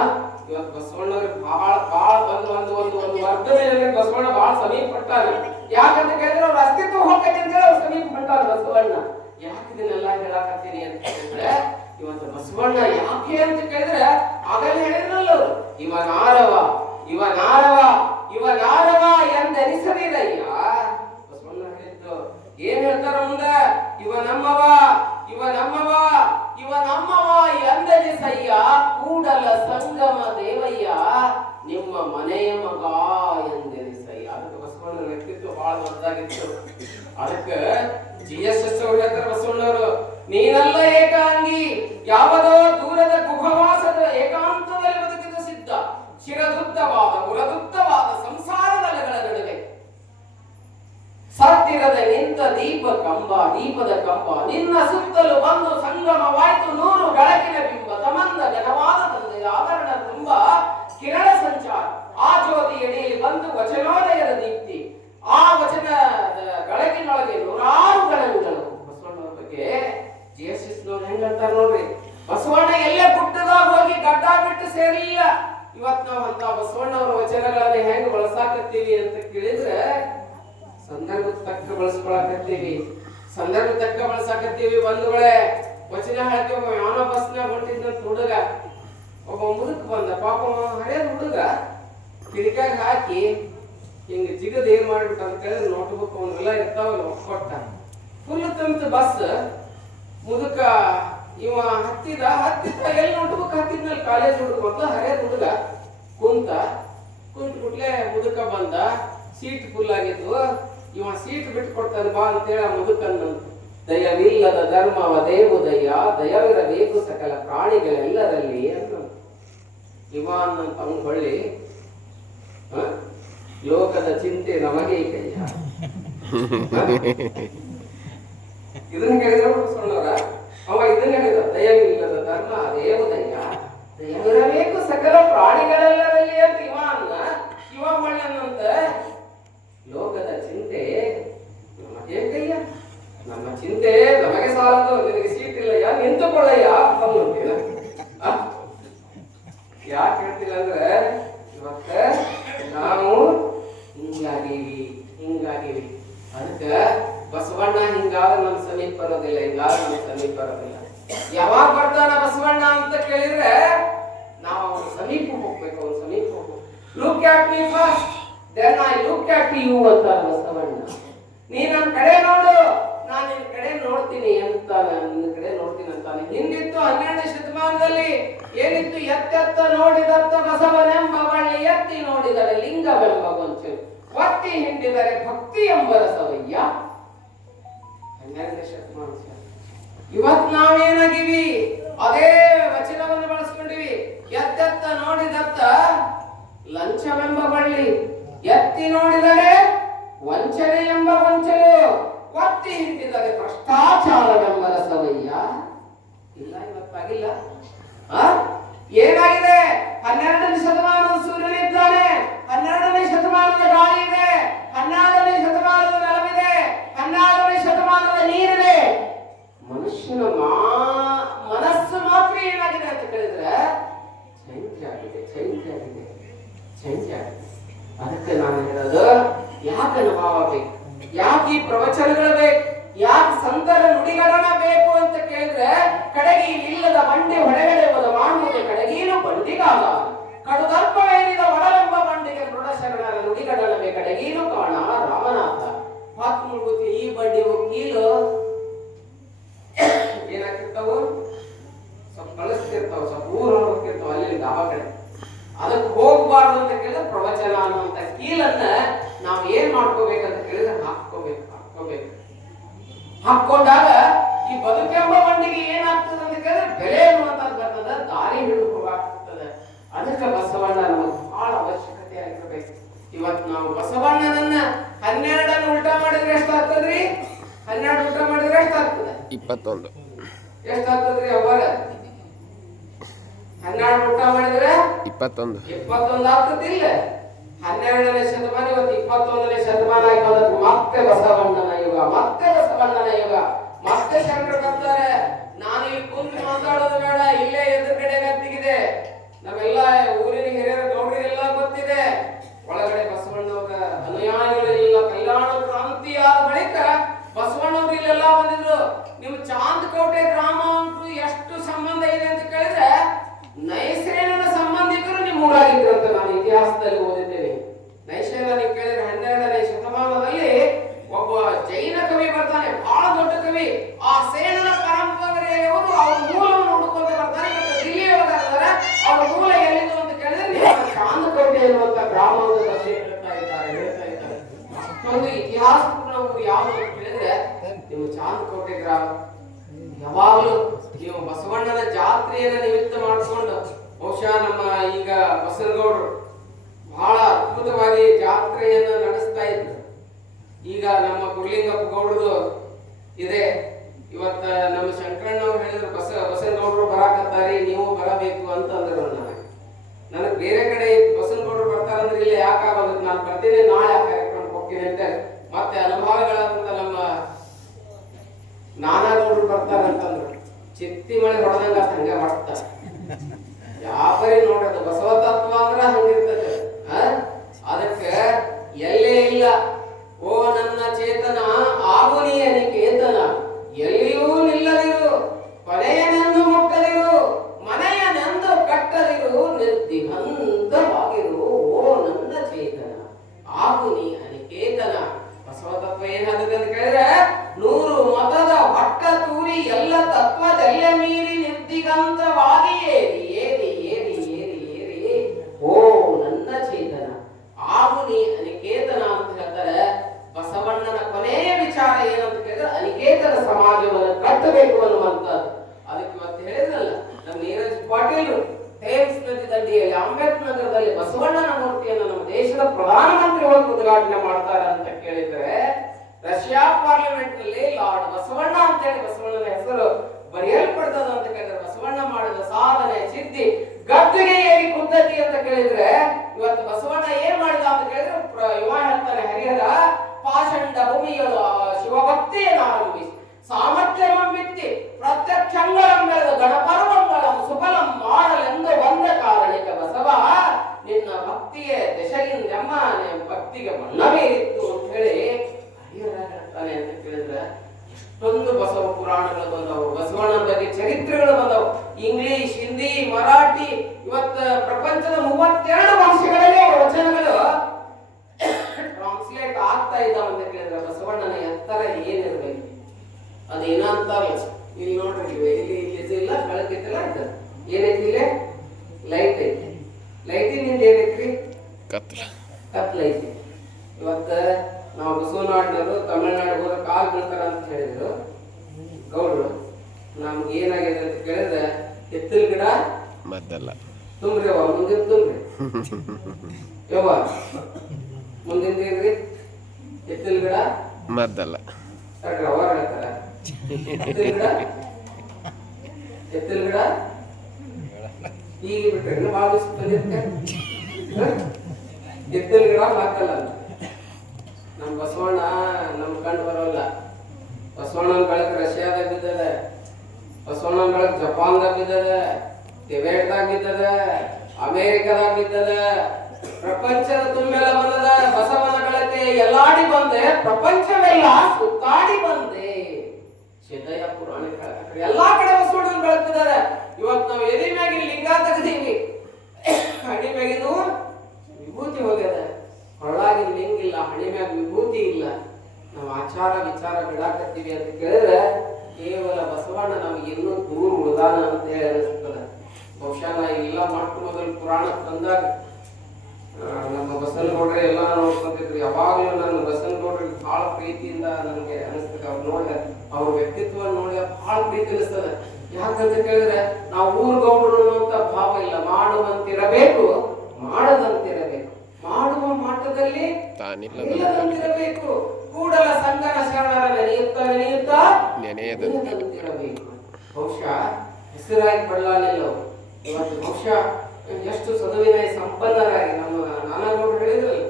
ಇವತ್ತು ಬಸವಣ್ಣವ್ರಿಗೆ ಬಹಳ ಬಹಳ ಒಂದು ಒಂದು ಒಂದು ಒಂದು ವರ್ಗದಲ್ಲಿ ಬಸವಣ್ಣ ಬಹಳ ಸಮೀಪ ಪಟ್ಟಾರೆ ಯಾಕಂತ ಕೇಳಿದ್ರೆ ಅವ್ರ ಅಸ್ತಿತ್ವ ಹೋಗ್ತೈತೆ ಅಂತ ಹೇಳಿ ಅವ್ರು ಸಮೀಪ ಪಟ್ಟಾರ ಬಸವಣ್ಣ. ಯಾಕೆ ಇದನ್ನೆಲ್ಲ ಹೇಳಾಕತ್ತೀನಿ ಅಂತ ಹೇಳಿದ್ರೆ ಇವತ್ತು ಬಸವಣ್ಣ ಯಾಕೆ ಅಂತ ಕೇಳಿದ್ರೆ, ಆಗಲೇ ಹೇಳಿದ್ರಲ್ಲ ಅವರು, ಇವ ನಾರವ ಇವ ನಾರವ ಇವ ನಾರವ ಎಂದೆನಿಸದಿರಯ್ಯ ಬಸವಣ್ಣ ಹೇಳಿದ್ದು, ಏನ್ ಹೇಳ್ತಾರ ಮುಂದೆ, ಇವ ನಮ್ಮವ ಇವ ನಮ್ಮವ ಇವ ನಮ್ಮವ ಎಂದೆನಿಸಯ್ಯ ಕೂಡಲ ಸಂಗಮ ದೇವಯ್ಯ ನಿಮ್ಮ ಮನೆಯ ಮಗ ಎಂದೆನಿಸಯ್ಯ ಅದಕ್ಕೆ ಬಸವಣ್ಣ ವ್ಯಕ್ತಿತ್ವ ದೊಡ್ಡದಾಗಿತ್ತು ಅದಕ್ಕೆ ಜಿ ಎಸ್ ಎಸ್ ಬಸವಣ್ಣವರು ನೀನಲ್ಲ ಏಕಾಂಗಿ, ಯಾವದೋ ದೂರದ ಗುಹವಾಸದ ಏಕಾಂತದಲ್ಲಿ ಬದುಕಿದ ಸಿದ್ಧ ಶಿರದುಪ್ತವಾದ ಮುರದುದ್ದವಾದ ಸಂಸಾರದ ಅಲೆಗಳ ನಡುವೆ. ಸತ್ತಿರದ ನಿಂತ ದೀಪ ಕಂಬ, ದೀಪದ ಕಂಬ, ನಿನ್ನ ಸುತ್ತಲೂ ಬಂದು ಸಂಗಮವಾಯ್ತು ನೂರು ಬೆಳಕಿನ ಬಿಂಬ, ತಮಂದ ಜನವಾದ ತಂದೆ ಆಭರಣ ತುಂಬ ಕಿರಣ ಸಂಚಾರ, ಆ ಜ್ಯೋತಿ ಬಂದು ವಚನೋದಯದ ದೀಪ್ತಿ. ಆ ವಚನದ ಬೆಳಕಿನೊಳಗೆ ನೂರಾರು ಗಣಗಳು ಬಸವಣ್ಣವ್ರ ಬಗ್ಗೆ ಜಿ ಎಸ್ ಎಸ್ ಹೆಂಗ್ ಅಂತಾರೆ ನೋಡ್ರಿ. ಬಸವಣ್ಣ ಎಲ್ಲೇ ಗುಡ್ಡದಾಗ ಹೋಗಿ ಗಡ್ಡ ಬಿಟ್ಟು ಸೇರಿಲ್ಲ. ಇವತ್ ನಾವು ಅಂತ ಬಸವಣ್ಣವ್ರ ವಚನಗಳನ್ನ ಹೆಂಗ್ ಬಳಸಾಕತ್ತೀವಿ ಅಂತ ಕೇಳಿದ್ರೆ ಸಂದರ್ಭ ತಕ್ಕ ಬಳಸ್ಕೊಳಕತ್ತೀವಿ. ಸಂದರ್ಭ ತಕ್ಕ ಬಳಸಾಕತ್ತೀವಿ. ಬಂಧುಗಳೇ ವಚನ ಹೇಳ್ತೀವಿ ಒಬ್ಬ ಯಾವನೋ ಬಸ್ನಾಗ ಹೊಂಟಿದ್ದಂತ ಹುಡುಗ, ಒಬ್ಬ ಮುದುಕ್ ಬಂದ. ಪಾಪ ಹರಿಯದ ಹುಡುಗ ಕಿಡಿಕಾಗ ಹಾಕಿ ಹಿಂಗ ಜಿಗದ್ ಏನ್ ಮಾಡ್ಬೇಕು ಅಂತ ಕೇಳಿದ್ರೆ ನೋಟ್ಬುಕ್ ಅವನ್ನೆಲ್ಲ ಇರ್ತಾವಲ್ಲ ಕೊಟ್ಟ ಫುಲ್ ತಂತ ಬಸ್ ಮುದುಕ, ಇವ ಹತ್ತಿದ ಹತ್ತಿದ ಎಲ್ಲಿ ನೋಟ್ಬುಕ್ ಹತ್ತಿದ್ನಲ್ಲಿ ಕಾಲೇಜ್ ಹುಡುಗ ಮೊದ್ಲು ಹರಿಯದ ಹುಡುಗ ಕುಂತ ಕುಂತ ಬಿಟ್ಲೆ ಮುದುಕ ಬಂದ ಸೀಟ್ ಫುಲ್ ಆಗಿದ್ವು. ಇವ ಸೀಟ್ ಬಿಟ್ಟು ಕೊಡ್ತಾನೆ, ಬಾ ಅಂತೇಳಿ ಆ ಮುದುಕನ್ನು ದಯವಿಲ್ಲದ ಧರ್ಮವ ದೇವುದಯ್ಯ ದಯವಿರಬೇಕು ಸಕಲ ಪ್ರಾಣಿಗಳೆಲ್ಲರಲ್ಲಿ ಅಂತ ಇವ ಅಂತ ಅವನು ಹೊಳ್ಳಿ, ಹ? ಲೋಕದ ಚಿಂತೆ ನಮಗೆ ಕೈಯ ಇದನ್ನ ಕೇಳಿದ್ರು ಬಸವಣ್ಣವರ ಅವ ಇದನ್ನ ಹೇಳಿದ, ದಯವಿಲ್ಲದ ಧರ್ಮ, ದೇವುದಯ್ಯ. ದಯವಿರಬೇಕು ಸಕಲ ಪ್ರಾಣಿಗಳೆಲ್ಲರಲ್ಲಿ ಅಂತ ಇವ ಅನ್ನ ಇವ ಮಳ್ಳನಂತ ಲೋಕದ ಚಿಂತೆ ನಮಗೆ ಕೈಯ ನಮ್ಮ ಚಿಂತೆ ನಮಗೆ ಸಾಲದು, ನಿನಗೆ ಸೀಟಿಲ್ಲಯ್ಯ ನಿಂತುಕೊಳ್ಳಯ್ಯ ಅಂದ್ಬಿಡ್ತೀನ ಯಾಕೆ ಹೇಳ್ತಿಲ್ಲ ಅಂದ್ರೆ ಇವತ್ತ ನಾವು ಹಿಂಗಾಗೀವಿ, ಹಿಂಗಾಗಿವಿ. ಅದಕ್ಕ ಬಸವಣ್ಣ ಹಿಂಗಾದ ನಮ್ ಸಮೀಪ ಬರೋದಿಲ್ಲ ಹಿಂಗಾದ ನಮ್ಮ ಸಮೀಪ ಬರೋದಿಲ್ಲ. ಯಾವಾಗ ಬರ್ತಾನ ಬಸವಣ್ಣ ಅಂತ ಕೇಳಿದ್ರೆ ನಾವು ಅವ್ರ ಸಮೀಪ ಹೋಗ್ಬೇಕು, ಅವ್ರ ಸಮೀಪ ಹೋಗ್ಬೇಕು. Look first then I look at you ಅಂತ ಬಸವಣ್ಣ. ನೀ ನನ್ನ ಕಡೆ ನೋಡು, ನಾನು ನಿನ್ನ ಕಡೆ ನೋಡ್ತೀನಿ ಅಂತ ನಿನ್ನ ಕಡೆ ನೋಡ್ತೀನಿ ಅಂತಾನೆ. ಹಿಂದಿತ್ತು ಹನ್ನೆರಡನೇ ಶತಮಾನದಲ್ಲಿ ಏನಿತ್ತು ಎತ್ತೆತ್ತ ನೋಡಿದತ್ತ ಬಸವನೇ? ಎತ್ತಿ ನೋಡಿದರೆ ಲಿಂಗವೆಂಬ ಗೊಂಚು. ಒತ್ತಿ ಹಿಂಡಿದರೆ ಭಕ್ತಿ ಎಂಬ ರಸವಯ್ಯ ಹನ್ನೆರಡನೇ ಶತಮಾನ. ಇವತ್ ನಾವೇನಾಗಿವಿ? ಅದೇ ವಚನವನ್ನು ಬಳಸ್ಕೊಂಡಿವಿ. ಎತ್ತೆತ್ತ ನೋಡಿದತ್ತ ಲಂಚವೆಂಬ ಬಳ್ಳಿ. ಎತ್ತಿ ನೋಡಿದರೆ ವಂಚನೆ ಎಂಬ ವಂಚನೆ ಒತ್ತಿ ಹಿಂಡಿದರೆ ಭ್ರಷ್ಟಾಚಾರವೆಂಬ ರಸವಯ್ಯ ಇಲ್ಲ, ಇವತ್ತಾಗಿಲ್ಲ? ಏನಾಗಿದೆ? ಹನ್ನೆರಡನೇ ಶತಮಾನದ ಸೂರ್ಯನಿದ್ದಾನೆ. ಹನ್ನೆರಡನೇ ಶತಮಾನದ ಗಾಳಿ ಇದೆ ಹನ್ನೆರಡನೇ ಶತಮಾನದ ನೆಲವಿದೆ. ಹನ್ನೆರಡನೇ ಶತಮಾನದ ನೀರಿದೆ. ಮನುಷ್ಯನ ಮನಸ್ಸು ಮಾತ್ರ ಏನಾಗಿದೆ ಅಂತ ಕೇಳಿದ್ರೆ ಚೈತ್ಯ ಆಗಿದೆ ಚೈತ್ಯ ಆಗಿದೆ ಚೈತ್ಯ ಆಗಿದೆ. ಅದಕ್ಕೆ ನಾನು ಹೇಳೋದು, ಯಾಕೆ ಅನುಭವ ಬೇಕು? ಯಾಕೆ ಈ ಪ್ರವಚನಗಳು ಬೇಕು? ಯಾಕೆ ಆಗ್ತದಿಲ್ಲ ಹನ್ನೆರಡನೇ ಶತಮಾನ, ಇವತ್ತು ಇಪ್ಪತ್ತೊಂದನೇ ಶತಮಾನ ಆಯ್ತು ಮತ್ತೆ ಬಸವಣ್ಣನ ಯುಗ, ಮತ್ತೆ ಬಸವಣ್ಣನ ಯುಗ. ಮತ್ತೆ ಶಂಕರ ಬರ್ತಾರೆ. ನಾನು ಇಲ್ಲಿ ಕುಂತು ಮಾತಾಡೋದು ಬೇಡ, ಇಲ್ಲೇ ಎದುರುಗಡೆ ಗತ್ತಿಗಿದೆ ನಮ್ಮೆಲ್ಲ ಊರಿನ ಹಿರಿಯರ, ಗೌಡರಿಗೆಲ್ಲ ಗೊತ್ತಿದೆ. ಒಳಗಡೆ ಬಸವಣ್ಣವರ ಅನುಯಾಯಿಗಳಿಲ್ಲ, ಕಲ್ಯಾಣ ಕ್ರಾಂತಿಯಾದ ಬಳಿಕ ಬಸವಣ್ಣವ್ರು ಇಲ್ಲೆಲ್ಲ ಬಂದಿದ್ರು. ನಿಮ್ ಚಾಂದ್ ಕೋಟೆ ಗ್ರಾಮ ಎಷ್ಟು ಸಂಬಂಧ ಇದೆ ಅಂತ ಕೇಳಿದ್ರೆ ನೈಸೇನನ ಸಂಬಂಧಿಕರು ನಿಮ್ಮ ಊರಾಗಿದ್ರು ಅಂತ ನಾನು ಇತಿಹಾಸದಲ್ಲಿ ಓದಿದ್ದೇನೆ. ನೈಸೇನ ನೀವು ಕೇಳಿದ್ರೆ ಹನ್ನೆರಡನೇ ಶತಮಾನದಲ್ಲಿ ಒಬ್ಬ ಜೈನ ಕವಿ ಬರ್ತಾನೆ, ಬಹಳ ದೊಡ್ಡ ಕವಿ. ಆ ಸೇನನ ಪರಂಪರೆಯವರು ಅವ್ರ ಮೂಲವನ್ನು ಹುಡುಕೊಂತ ಬರ್ತಾರೆ, ಮತ್ತೆ ದಿಲ್ಲಿಯೊಳಗೆ ಅವರ ಅವ್ರ ಮೂಲ ಎಲ್ಲಿದು ಅಂತ ಕೇಳಿದ್ರೆ ಚಾಂದಕೋಟೆ ಎನ್ನುವಂತ ಗ್ರಾಮದ ಬಗ್ಗೆ ಹೇಳ್ತಾ ಇದ್ದಾರೆ, ಹೇಳ್ತಾ ಇತಿಹಾಸ ಊರು ಯಾವುದು ಅಂತ ಕೇಳಿದ್ರೆ, ನಿಮ್ಮ ಚಾಂದಕೋಟೆ ಗ್ರಾಮ. ಯಾವಾಗಲೂ ನೀವು ಬಸವಣ್ಣನ ಜಾತ್ರೆಯನ್ನು ನಿಮಿತ್ತ ಮಾಡಿಕೊಂಡು ಬಹುಶಃ ನಮ್ಮ ಈಗ ಬಸನಗೌಡರು ಬಹಳ ಅದ್ಭುತವಾಗಿ ಜಾತ್ರೆಯನ್ನು ನಡೆಸ್ತಾ ಇದ್ರು. ಈಗ ನಮ್ಮ ಕುರ್ಲಿಂಗಪ್ಪ ಗೌಡರು ಇದೆ. ಇವತ್ತ ನಮ್ಮ ಶಂಕರಣ್ಣವ್ರು ಹೇಳಿದ್ರು, ಬಸ, ಬಸನಗೌಡರು ಬರಾಕತ್ತಾರೆ, ನೀವು ಬರಬೇಕು ಅಂತ ಅಂದ್ರು ನನಗೆ. ನನಗೆ ಬೇರೆ ಕಡೆ ಬಸನಗೌಡರು ಬರ್ತಾರಂದ್ರೆ ಇಲ್ಲಿ ಯಾಕೆ ಆಗೋದಕ್ಕೆ ನಾನು ಬರ್ತೀನಿ, ನಾಳೆ ಆ ಕಾರ್ಯಕ್ರಮಕ್ಕೆ ಹೋಗ್ತೀನಿ ಅಂತ ಮತ್ತೆ ಅನುಭವಗಳಾದಂತ ನಮ್ಮ ನಾನಾಗೌಡರು ಬರ್ತಾರಂತಂದ್ರು. ಚಿತ್ತಿ ಮಳೆ ಹೊಡೆದಂಗ ಹಂಗೆ ಮಾಡ್ತಾರೆ. ಯಾವರಿ ನೋಡೋದು ಬಸವ ತತ್ವ ಅಂದ್ರೆ ಹಂಗಿರ್ತದೆ? ಅದಕ್ಕೆ ಎಲ್ಲೇ ಇಲ್ಲ. ಓ ನನ್ನ ಚೇತನ ಆಗುನಿಯ ಅನಿಕೇತನ ಎಲ್ಲಿಯೂ ನಿಲ್ಲದಿರು. ಕೊನೆಯನೆಂದು ಮುಟ್ಟದಿರು, ಮನೆಯನೆಂದು ಕಟ್ಟದಿರು ನಿರ್ದಿಗಂಧವಾಗಿರು ಓ ನನ್ನ ಚೇತನ ಆಗುನಿ ಅನಿಕೇತನ ಬಸವ ತತ್ವ ಏನಾಗುತ್ತೆ ಅಂತ ಕೇಳಿದ್ರೆ, ನೂರು ಮತದ ಭಟ್ಟ ತೂರಿ ಎಲ್ಲ ತತ್ವದೆಲ್ಲ ಮೀರಿ ನಿರ್ದಿಗಂತವಾಗಿ ರೈತರ ಸಮಾಜವನ್ನು ಕಟ್ಟಬೇಕು ಅನ್ನುವಂಥದ್ದು. ಅದಕ್ಕೆ ಮತ್ತೆ ಹೇಳಿದ್ರಲ್ಲ ನಮ್ಮ ನೀರಜ್ ಪಾಟೀಲ್ ಥೇಮ್ಸ್ ನದಿ ದಂಡಿಯಲ್ಲಿ ಅಂಬೇಡ್ಕರ್ ನಗರದಲ್ಲಿ ಬಸವಣ್ಣನ ಮೂರ್ತಿಯನ್ನು ನಮ್ಮ ದೇಶದ ಪ್ರಧಾನಮಂತ್ರಿ ಅವರು ಉದ್ಘಾಟನೆ ಮಾಡ್ತಾರೆ ಅಂತ ಕೇಳಿದ್ರೆ, ರಷ್ಯಾ ಪಾರ್ಲಿಮೆಂಟ್ನಲ್ಲಿ ಲಾರ್ಡ್ ಬಸವಣ್ಣ ಅಂತ ಹೇಳಿ ಬಸವಣ್ಣನ ಹೆಸರು ಬರೆಯಲ್ಪಡ್ತದ ಅಂತ ಕೇಳಿದ್ರೆ, ಬಸವಣ್ಣ ಮಾಡಿದ ಸಾಧನೆ, ಸಿದ್ಧಿ, ಗದ್ದುಗೆ ಏರಿ ಕುದ್ದತಿ ಅಂತ ಕೇಳಿದ್ರೆ, ಇವತ್ತು ಬಸವಣ್ಣ ಏನ್ ಮಾಡಿದ ಅಂತ ಕೇಳಿದ್ರೆ ಯುವ ಹೇಳ್ತಾನೆ ಹರಿಹರ ಪಾಷಂಡ ಭೂಮಿಗಳು ಶಿವಭಕ್ತಿಯನ್ನು ಆರಂಭಿಸಿ. సామర్థ్యం వ్యక్తి ప్రత్యక్షంగా గడప ಬಂದಿರುತ್ತೆ. ಎತ್ತಲ್ ಗಿಡ ಹಾಕಲ್ಲ ನಮ್ಮ ಬಸವಣ್ಣ ನಮ್ ಕಂಡು ಬರೋಲ್ಲ. ಬಸವಣ್ಣನ ಬೆಳಕು ರಷ್ಯಾದಾಗ ಬಿದ್ದದ ಬಸವಣ್ಣನ ಬೆಳಕು ಜಪಾನ್ದಾಗ ಬಿದ್ದದ ಟಿಬೇಟ್ದಾಗ ಬಿದ್ದದ ಅಮೇರಿಕಾದಾಗ ಬಿದ್ದದ ಪ್ರಪಂಚದ ತುಂಬೆಲ್ಲ ಬಂದದ ಬಸವನ ಬೆಳಕೆ ಎಲ್ಲಾಡಿ ಬಂದೆ, ಪ್ರಪಂಚವೆಲ್ಲ ಸುತ್ತಾಡಿ ಬಂದೆ. ಸಿದ್ದಯ್ಯ ಪುರಾಣ ಎಲ್ಲಾ ಕಡೆ ಬಸವಣ್ಣನ ಬೆಳಕಿದ್ದಾರೆ ಇವತ್ತು ನಾವು ಎದಿ ಮ್ಯಾಗಿನ ಲಿಂಗ ತೆಗೆದೀವಿ ಹಣಿ ಮ್ಯಾಗಿನೂ ವಿಭೂತಿ ಹೋಗ್ಯದ ಹೊರಳಾಗಿನ ಲಿಂಗ ಇಲ್ಲ, ಹಣಿ ಮ್ಯಾಗ ವಿಭೂತಿ ಇಲ್ಲ. ನಾವು ಆಚಾರ ವಿಚಾರ ಬಿಡಾಕತ್ತೀವಿ ಅಂತ ಕೇಳಿದ್ರೆ ಕೇವಲ ಬಸವಣ್ಣ ನಮ್ಗೆ ಇನ್ನೂ ದೂರ ಉಳಿದಾನ ಅಂತ ಹೇಳಿ ಅನಿಸ್ತದ. ಬಹುಶಃ ನಾ ಇಲ್ಲ ಮೊಟ್ಟ ಮೊದಲು ಪುರಾಣ ತಂದಾಗ. ನಮ್ಮ ಬಸವನಗೌಡ್ರೆ ಎಲ್ಲ ನೋಡ್ಕೊಂತಿದ್ರು. ಯಾವಾಗಲೂ ನನ್ನ ಬಸವನಗೌಡ್ರಿಗೆ ಬಹಳ ಪ್ರೀತಿಯಿಂದ ನನಗೆ ಅನಿಸ್ತದೆ ಅವ್ರು ನೋಡಿದೆ ಅವ್ರ ವ್ಯಕ್ತಿತ್ವ ನೋಡಿ ಬಹಳ ಪ್ರೀತಿ ಅನಿಸ್ತದೆ. ಯಾಕಂತ ಕೇಳಿದ್ರೆ ನಾವು ಊರ್ ಗೌಡ್ರು ಅನ್ನುವಂತ ಭಾವ ಇಲ್ಲ. ಮಾಡುವಂತಿರಬೇಕು ಮಾಡದಂತಿರಬೇಕು. ಮಾಡುವ ಮಟ್ಟದಲ್ಲಿ ತಾನಿಲ್ಲ ಇಲ್ಲದಂತಿರಬೇಕು ಕೂಡಲ ಸಂಗನ ಶರಣರ ನೆನೆಯುತ್ತ ನೆನೆಯುತ್ತ ನೆನೆಯದಂತಿರಬೇಕು. ಬಹುಶಃ ಹೆಸರಾಗಿ ಬಳ್ಳಾಲಿಲ್ಲ ಇವತ್ತು ಬಹುಶಃ ಎಷ್ಟು ಸದುವಿನ ಸಂಪನ್ನರಾಗಿ ನಮ್ಮ ನಾನಾಗೌಡರು ಹೇಳಿದ್ರಲ್ಲ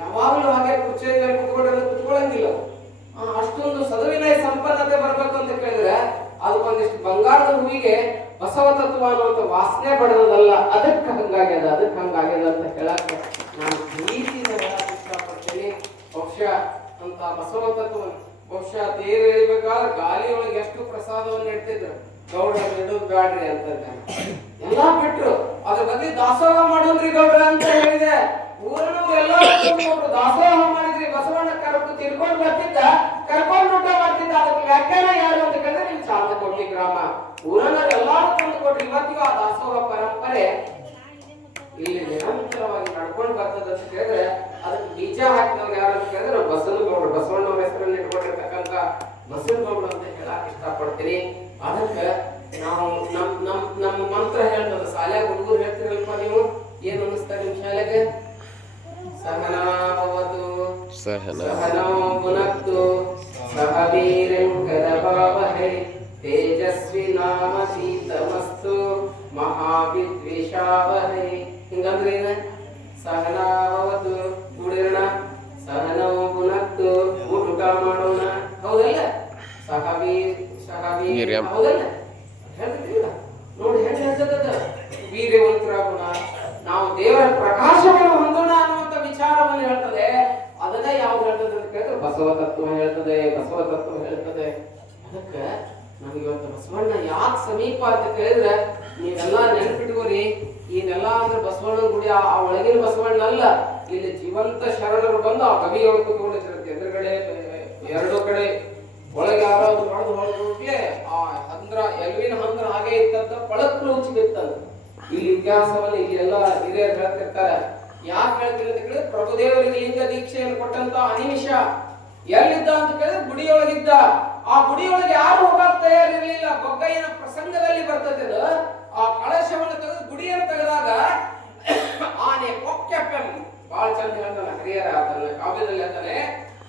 ಯಾವಾಗಲೂ ಹಾಗೆ ಕುರ್ಚಿಯಲ್ಲಿ ಕುತ್ಕೊಂಡ್ರೆ ಕುತ್ಕೊಳ್ಳಂಗಿಲ್ಲ. ಅಷ್ಟೊಂದು ಸದುವಿನಯ ಸಂಪನ್ನತೆ ಬರಬೇಕು ಅಂತ ಕೇಳಿದ್ರೆ ಅದಕ್ಕೊಂದಿಷ್ಟು ಬಂಗಾರದ ಹೂವಿಗೆ ಬಸವ ತತ್ವ ಅನ್ನುವಂಥ ವಾಸನೆ ಬಡದಲ್ಲ ಅದಕ್ಕೆ ಹಂಗಾಗ್ಯದ ಅದಕ್ಕೆ ಹಂಗಾಗ್ಯದ ಅಂತ ಹೇಳಕ್ಕೆ ನಾನು ಪ್ರೀತಿಯಿಂದ ಹೇಳಕ್ ಇಷ್ಟಪಡ್ತೀನಿ. ಬಹುಶಃ ಅಂತ ಬಸವ ತತ್ವ ಬಹುಶಃ ತೇರು ಎಳಿಬೇಕಾದ್ರೆ ಗಾಲಿಯೊಳಗೆ ಎಷ್ಟು ಪ್ರಸಾದವನ್ನು ಇಡ್ತಿದ್ರು? ಗೌಡ ಬಿಡೋದು ಬ್ಯಾಡ್ರಿ ಅಂತ ಎಲ್ಲ ಬಿಟ್ರು. ಅದ್ರ ಬಗ್ಗೆ ದಾಸೋಹ ಮಾಡೋದ್ರಿ ಗೌಡ್ರ ಅಂತ ಹೇಳಿದೆ. ದಾಸೋಹ ಮಾಡಿದ್ರಿ ಬಸವಣ್ಣ ಕರ್ಕೊಂಡು ತಿರ್ಕೊಂಡು ಬರ್ತಿದ್ದ ಕರ್ಕೊಂಡು ಊಟ ಮಾಡ್ತಿದ್ದ ಅದಕ್ಕೆ ವ್ಯಾಖ್ಯಾನ ಯಾರು ಅಂತ ಕೇಳಿದ್ರೆ ನಿಮ್ ಚಾಂದಕೋಟಿ ಗ್ರಾಮ ಊರನ್ನ ಎಲ್ಲಾರು ತಂದು ಕೊಟ್ರಿ ಇವತ್ತಿಗೂ ಆ ದಾಸೋಹ ಪರಂಪರೆ ಇಲ್ಲಿ ನಿರಂತರವಾಗಿ ನಡ್ಕೊಂಡು ಬರ್ತದ ಅಂತ ಕೇಳಿದ್ರೆ ಅದಕ್ಕೆ ಬೀಜ ಹಾಕಿದವ್ರು ಯಾರು ಅಂತ ಕೇಳಿದ್ರೆ ನಾವು ಬಸವನಗೌಡರು ಬಸವಣ್ಣವ್ರ ಹೆಸರಲ್ಲಿ ಇಟ್ಕೊಂಡಿರ್ತಕ್ಕಂಥ ಬಸವನಗೌಡರು ಅಂತ ಹೇಳಕ್ ಇಷ್ಟಪಡ್ತೀನಿ ಅದಕ್ಕೆ ನಾವು ನಮ್ ನಮ್ ನಮ್ಮ ಮಂತ್ರ ಹೇಳ್ತದ. ಶಾಲ್ಯಾಗ ಹುಡುಗರು ಹೇಳ್ತಿರಲ್ಪ ನೀವು? ಏನ್ ಅನ್ನಿಸ್ತಾರೆ ನಿಮ್ ಶಾಲೆಗೆ? सहनौ भुनक्तु सह वीर्यं करवावहै तेजस्विनामशीतमस्तु महाविद्विषावहै ಹಿಂಗಂದ್ರೆ ಏನ ಸಹನಾಭವತು ಕೂಡಿರೋಣ ಸಹನೌ ಭುನಕ್ತು ಊಟ ಊಟ ಮಾಡೋಣ ಹೌದಲ್ಲ ಸಹ ವೀರ್ ಸಹ ವೀರ್ ವೀರ್ಯಂ. ಹೌದಲ್ಲ ಹೇಳ್ತಿದ್ರಿಲ್ಲ ನೋಡಿ ಹೆಂಗ್ ಹೇಳ್ತದ ವೀರ್ಯವಂತರಾಗೋಣ ನಾವು ದೇವರ ಬಸವ ತತ್ವ ಹೇಳ್ತದೆ ಬಸವ ತತ್ವ ಹೇಳ್ತದೆ. ಅದಕ್ಕೆ ನಮ್ಗೆ ಇವತ್ತು ಬಸವಣ್ಣ ಯಾಕೆ ಸಮೀಪ ಅಂತ ಕೇಳಿದ್ರೆ, ನೀವೆಲ್ಲ ನೆನಪಿಟ್ಕೋರಿ ಈಗೆಲ್ಲ ಅಂದ್ರೆ ಬಸವಣ್ಣನ ಗುಡಿ, ಆ ಒಳಗಿನ ಬಸವಣ್ಣ ಅಲ್ಲ, ಇಲ್ಲಿ ಜೀವಂತ ಶರಣರು ಬಂದು ಆ ಕವಿಗಳು ಕೂತ್ಕೊಂಡಿರ್ತಾರೆ. ಎದುರುಗಡೆ, ಎರಡು ಕಡೆ, ಒಳಗೆ ಯಾರೋ ಹೊಡೆದು ಹೊಡೆದ್ಬಿಟ್ಲೆ ಆ ಹಂದ್ರ, ಎಲ್ವಿನ ಹಂದ್ರ ಹಾಗೆ ಇತ್ತಂತ ಪಳಕ್ಲು ಉಚ್ಚಿ ಇಲ್ಲಿ ಇತಿಹಾಸವನ್ನು ಇಲ್ಲಿ ಎಲ್ಲ ಹಿರಿಯರು ಹೇಳ್ತಿರ್ತಾರೆ. ಯಾಕೆ ಹೇಳ್ತೀನಿ ಅಂತ ಕೇಳಿದ್ರೆ, ಪ್ರಭುದೇವರಿಗೆ ಲಿಂಗ ದೀಕ್ಷೆಯನ್ನು ಕೊಟ್ಟಂತ ಅನಿಮಿಷ. ಎಲ್ಲಿದ್ದ ಅಂತ ಕೇಳಿದ್ರೆ ಗುಡಿಯೊಳಗಿದ್ದ. ಆ ಗುಡಿಯೊಳಗೆ ಯಾರು ಹೋಗಕ್ ತಯಾರಿರ್ಲಿಲ್ಲ? ಬೊಗ್ಗಯ್ಯನ ಪ್ರಸಂಗದಲ್ಲಿ ಬರ್ತದೆ ಅದು. ಆ ಕಳಶವನ್ನು ತೆಗೆದು ಗುಡಿಯನ್ನು ತೆಗೆದಾಗ ಆನೆ ಬಹಳ ಚಂದ ಹೇಳ್ತಾನೆ ಹರಿಯರ ಆತನ ಕಾವ್ಯದಲ್ಲಿ ಹೇಳ್ತಾನೆ.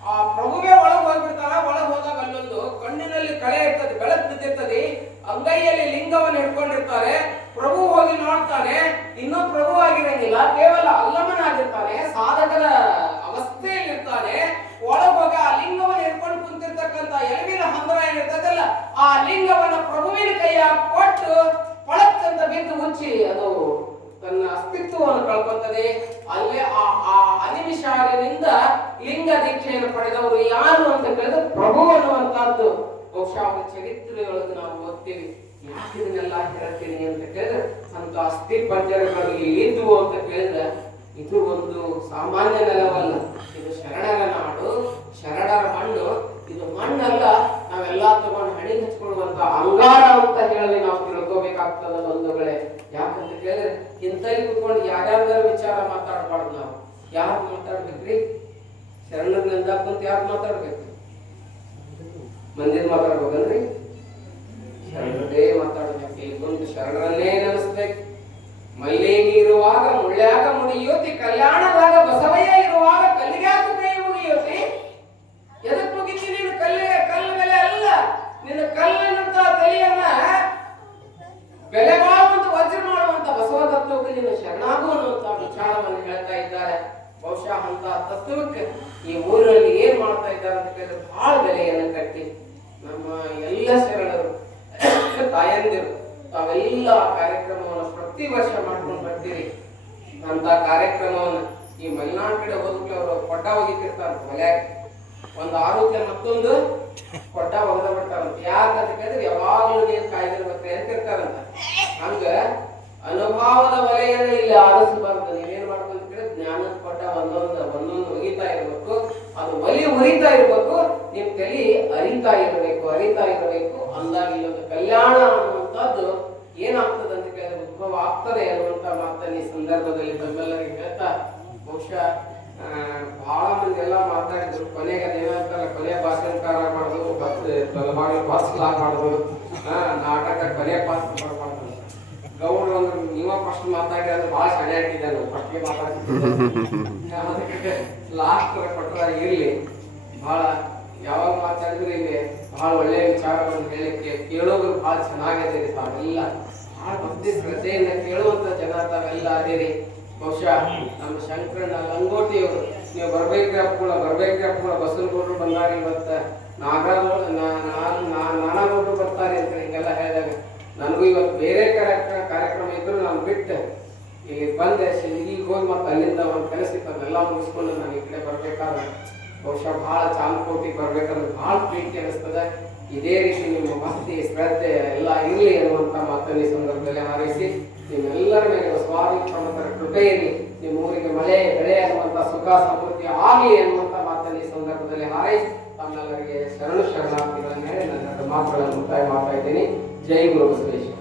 ಆ ಪ್ರಭುವೇ ಒಳಗೆ ಹೋಗ್ಬಿಡ್ತಾನ. ಒಳಗೆ ಹೋದಾಗ ಅಲ್ಲೊಂದು ಕಣ್ಣಿನಲ್ಲಿ ಕಳೆ ಇರ್ತದೆ, ಬೆಳಕು ಬಿದ್ದಿರ್ತದೆ. ಅಂಗೈಯಲ್ಲಿ ಲಿಂಗವನ್ನು ಹಿಡ್ಕೊಂಡಿರ್ತಾರೆ ಪ್ರಭು ಹೋಗಿ ನೋಡ್ತಾನೆ. ಇನ್ನೂ ಪ್ರಭು ಆಗಿರಂಗಿಲ್ಲ. ಕೇವಲ ಅಲ್ಲಮನಾಗಿರ್ತಾನೆ ಸಾಧಕರ ಅವಸ್ಥೆಯಲ್ಲಿರ್ತಾನೆ. ಒಳಗೆ ಹೋಗಿ ಆ ಲಿಂಗವನ್ನು ಹಿಡ್ಕೊಂಡು ಕುಂತಿರ್ತಕ್ಕಂಥ ಎಲುಬಿನ ಹಂದರ ಏನಿರ್ತದಲ್ಲ, ಆ ಲಿಂಗವನ್ನ ಪ್ರಭುವಿನ ಕೈಯ ಕೊಟ್ಟು ಪಳಕ್ಕಂತ ಬಿದ್ದು ಮುಚ್ಚಿ ಅದು ತನ್ನ ಅಸ್ತಿತ್ವವನ್ನು ಕಳ್ಕೊತದೆ ಅಲ್ಲೇ ಆ ಆ ಅನಿಮಿಷಾರದಿಂದ ಲಿಂಗ ದೀಕ್ಷೆಯನ್ನು ಪಡೆದವರು ಯಾರು ಅಂತ ಕೇಳಿದ್ರೆ ಪ್ರಭು ಅನ್ನುವಂತಹದ್ದು ಬಹುಶಃ ಚರಿತ್ರೆಯೊಳಗೆ ನಾವು ಓದ್ತೀವಿ. ಯಾಕೆ ಇದನ್ನೆಲ್ಲ ಹೇಳ್ತೀನಿ ಅಂತ ಕೇಳಿದ್ರೆ ಅಂತ ಅಸ್ಥಿ ಪಂಜರಗಳಲ್ಲಿ ಇದ್ವು ಅಂತ ಕೇಳಿದ್ರೆ ಇದು ಒಂದು ಸಾಮಾನ್ಯ ನೆಲವಲ್ಲ. ಇದು ಶರಣರ ನಾಡು. ಶರಣರ ಮಣ್ಣು. ಇದು ಮಣ್ಣಲ್ಲ, ನಾವೆಲ್ಲ ತಗೊಂಡು ಹಣಿ ಹಚ್ಕೊಳ್ಳುವಂತ ಅಂಗಾರ ಅಂತ ಹೇಳಿ ನಾವು ತಿಳ್ಕೋಬೇಕಾಗ್ತದ ಬಂಧುಗಳೇ. ಯಾಕಂತ ಕೇಳಿದ್ರೆ, ಇಂತ ಕುತ್ಕೊಂಡು ಯಾರ್ಯಾರ್ದಾರ ವಿಚಾರ ಮಾತಾಡಬಾರ್ದು ನಾವು. ಯಾರು ಮಾತಾಡ್ಬೇಕ್ರಿ? ಶರಣರಿಂದ ಕುಂತ ಯಾರು ಮಾತಾಡ್ಬೇಕು? ಮಂದಿರ ಮಾತಾಡ್ಬೇಕಲ್ರಿ ಶರಣರೇ ಮಾತಾಡ್ಬೇಕು. ಇಲ್ಲಿ ಶರಣರನ್ನೇ ನೆನೆಸ್ಬೇಕು. ಮುಳ್ಳ್ಯಾಕ ಮುಳ್ಳ್ಯಾಗ ಮುಡಿಯೋತಿ ಕಲ್ಯಾಣದಾಗ ಬಸವಯ್ಯ ಇರುವಾಗ ಕಲ್ಲಿಗ್ಯಾಕ ಕೈ ಮುಗಿಯೋತಿ ಎದಕ್ ಮುಗಿತಿ ನೀನು ಕಲ್ಲಿ, ಕಲ್ಲು ಬೆಲೆ ಅಲ್ಲ? ನಿನ್ನ ಕಲ್ಲಿನಂತ ತಲೆಯನ್ನ ಬೆಲೆ ವಜ್ರ ಮಾಡುವಂತ ಬಸವ ತತ್ವಕ್ಕೆ ನಿನ್ನ ಶರಣಾಗು ಅನ್ನುವಂತ ವಿಚಾರವನ್ನು ಹೇಳ್ತಾ ಇದ್ದಾರೆ. ಬಹುಶಃ ಅಂತ ತತ್ವಕ್ಕೆ ಈ ಊರಲ್ಲಿ ಏನ್ ಮಾಡ್ತಾ ಇದ್ದಾರೆ ಅಂತ ಕೇಳಿದ್ರೆ ಬಹಳ ಬೆಲೆಯನ್ನು ಕಟ್ಟಿ ನಮ್ಮ ಎಲ್ಲ ಶರಣರು, ತಾಯಂದಿರು ತಾವೆಲ್ಲ ಕಾರ್ಯಕ್ರಮವನ್ನು ಪ್ರತಿ ವರ್ಷ ಮಾಡ್ಕೊಂಡು ಬರ್ತೀರಿ. ಅಂತ ಕಾರ್ಯಕ್ರಮವನ್ನು ಈ ಮಲೆನಾಡು ಕಡೆ ಅವರು ಕೊಟ್ಟ ಒಗಿತಿರ್ತಾರೆ ಮಲ್ಯಾಗ. ಒಂದು ಆರೋಗ್ಯ ಮತ್ತೊಂದು ಕೊಟ್ಟ ಒಗದ ಬಿಡ್ತಾರಂತ. ಯಾಕಂತ ಕೇಳಿದ್ರೆ ಯಾವಾಗಲೂ ನೀರು ಕಾಯ್ದಿರ್ಬೇಕ್ರಿ ಅಂತ ಇರ್ತಾರಂತ ಹಂಗ ಅನುಭವದ ವಲಯನ ಇಲ್ಲಿ ಆರಿಸಬಾರ್ದು ನೀವೇನ್ ಅಂತ ಕೇಳಿದ್ರೆ ಜ್ಞಾನದ ಕೊಟ್ಟ ಒಂದೊಂದು ಒಂದೊಂದು ಒಗಿತಾ ಇರ್ಬೇಕು. ಅದು ಒಲಿ ಉರಿತಾ ಇರ್ಬೇಕು. ನಿಮ್ ತಲೆ ಅರಿತಾ ಇರಬೇಕು ಅರಿತಾ ಇರಬೇಕು. ಅಂದಾಗ ಇಲ್ಲೊಂದು ಕಲ್ಯಾಣ ಅನ್ನುವಂಥದ್ದು ಏನಾಗ್ತದೆ ಅಂತ ಕೇಳಿದ್ರೆ ಉದ್ಭವ ಆಗ್ತದೆ ಅನ್ನುವಂತ ಮಾತನ್ನ ಈ ಸಂದರ್ಭದಲ್ಲಿ ತಮ್ಮೆಲ್ಲರಿಗೆ ಹೇಳ್ತಾ ಬಹುಶಃ ಬಹಳ ಮಂದಿ ಎಲ್ಲ ಮಾತಾಡಿದ್ರು. ಕೊನೆಗೆ ಅದೇನಂತಾರ ಕೊನೆ ಭಾಷಣಕಾರ ಮಾಡೋದು ಬಸ್ ಲಾಗ್ ಮಾಡೋದು ನಾಟಕ ಕೊನೆ ಪಾಸ್ ಮಾಡ್ಬಾರ್ದು ಗೌಡ್ರು ಅಂದ್ರೆ ನೀವ ಫಸ್ಟ್ ಮಾತಾಡಿ, ಅದು ಬಹಳ ಸಣ್ಣ ಹಾಕಿದ್ದೆ ನಾವು ಫಸ್ಟ್ಗೆ ಮಾತಾಡ್ತಿದ್ದೆ. ಲಾಸ್ಟ್ ಕೊಟ್ಟರೆ ಇರ್ಲಿ. ಬಹಳ ಯಾವಾಗ ಮಾತಾಡಿದ್ರೆ ಇಲ್ಲಿ ಬಹಳ ಒಳ್ಳೆಯ ವಿಚಾರಗಳನ್ನು ಹೇಳಲಿಕ್ಕೆ ಕೇಳೋದು ಬಹಳ ಚೆನ್ನಾಗಿದೆ ತಾವೆಲ್ಲ ಬಹಳ ಭಕ್ತಿ ಶ್ರದ್ಧೆಯಿಂದ ಕೇಳುವಂತ ಜನ ತಾವೆಲ್ಲ ಅದೇರಿ. ಬಹುಶಃ ನಮ್ಮ ಶಂಕರಣ್ಣ ಲಂಗೋಟಿಯವರು, ನೀವು ಬರ್ಬೇಕ್ರಿ ಅಪ್ಪಳ ಬರ್ಬೇಕ್ರಿ ಅಪ್ಪಳ ಕೊಟ್ಟರು ಬಂದಾರ ಇವತ್ತ. ನಾಗರಾಜ್ ನಾನು ನೋಡ್ರು ಬರ್ತಾರೆ ಅಂತ ಹಿಂಗೆಲ್ಲ ಹೇಳಿದಾಗ ನನಗೂ ಇವತ್ತು ಬೇರೆ ಕಾರ್ಯಕ್ರಮ ಕಾರ್ಯಕ್ರಮ ಇದ್ರು ನಾನು ಬಿಟ್ಟು ಇಲ್ಲಿ ಬಂದೆ ಈಗ ಹೋಗಿ ಮತ್ತೆ ಅಲ್ಲಿಂದ ಒಂದು ಕೆಲಸ ಇತ್ತು, ಅದೆಲ್ಲ ಮುಗಿಸ್ಕೊಂಡು ನಾನು ಈ ಕಡೆ ಬರ್ಬೇಕಾದ್ರೆ ಬಹುಶಃ ಬಹಳ ಚಾಂದ್ಕೋಟಿಗೆ ಬರ್ಬೇಕಂದ್ರೆ ಬಹಳ ಪ್ರೀತಿ ಅನಿಸ್ತದೆ ಇದೇ ರೀತಿ ನಿಮ್ಮ ಭಕ್ತಿ ಶ್ರದ್ಧೆ ಎಲ್ಲ ಇರಲಿ ಅನ್ನುವಂಥ ಮಾತನ್ನು ಈ ಸಂದರ್ಭದಲ್ಲಿ ಹಾರೈಸಿ, ನಿಮ್ಮೆಲ್ಲರ ಮೇಲೆ ಸ್ವಾಮಿ ಪ್ರಮುಖರ ಕೃಪೆ ಇರಲಿ ನಿಮ್ಮ ಊರಿಗೆ ಮಳೆ, ಬೆಳೆ ಅನ್ನುವಂಥ ಸುಖ, ಸಮೃದ್ಧಿ ಆಗಲಿ ಅನ್ನುವಂಥ ಮಾತನ್ನು ಈ ಸಂದರ್ಭದಲ್ಲಿ ಹಾರೈಸಿ, ತಮ್ಮೆಲ್ಲರಿಗೆ ಶರಣು ಶರಣಾರ್ಥಿಗಳನ್ನು ಹೇಳಿ ನನ್ನ ಮಾತುಗಳನ್ನು ಮುಕ್ತಾಯ ಮಾಡ್ತಾ ಇದ್ದೀನಿ. ಜೈ ಗುರು ಬಸವೇಶ್ವರ.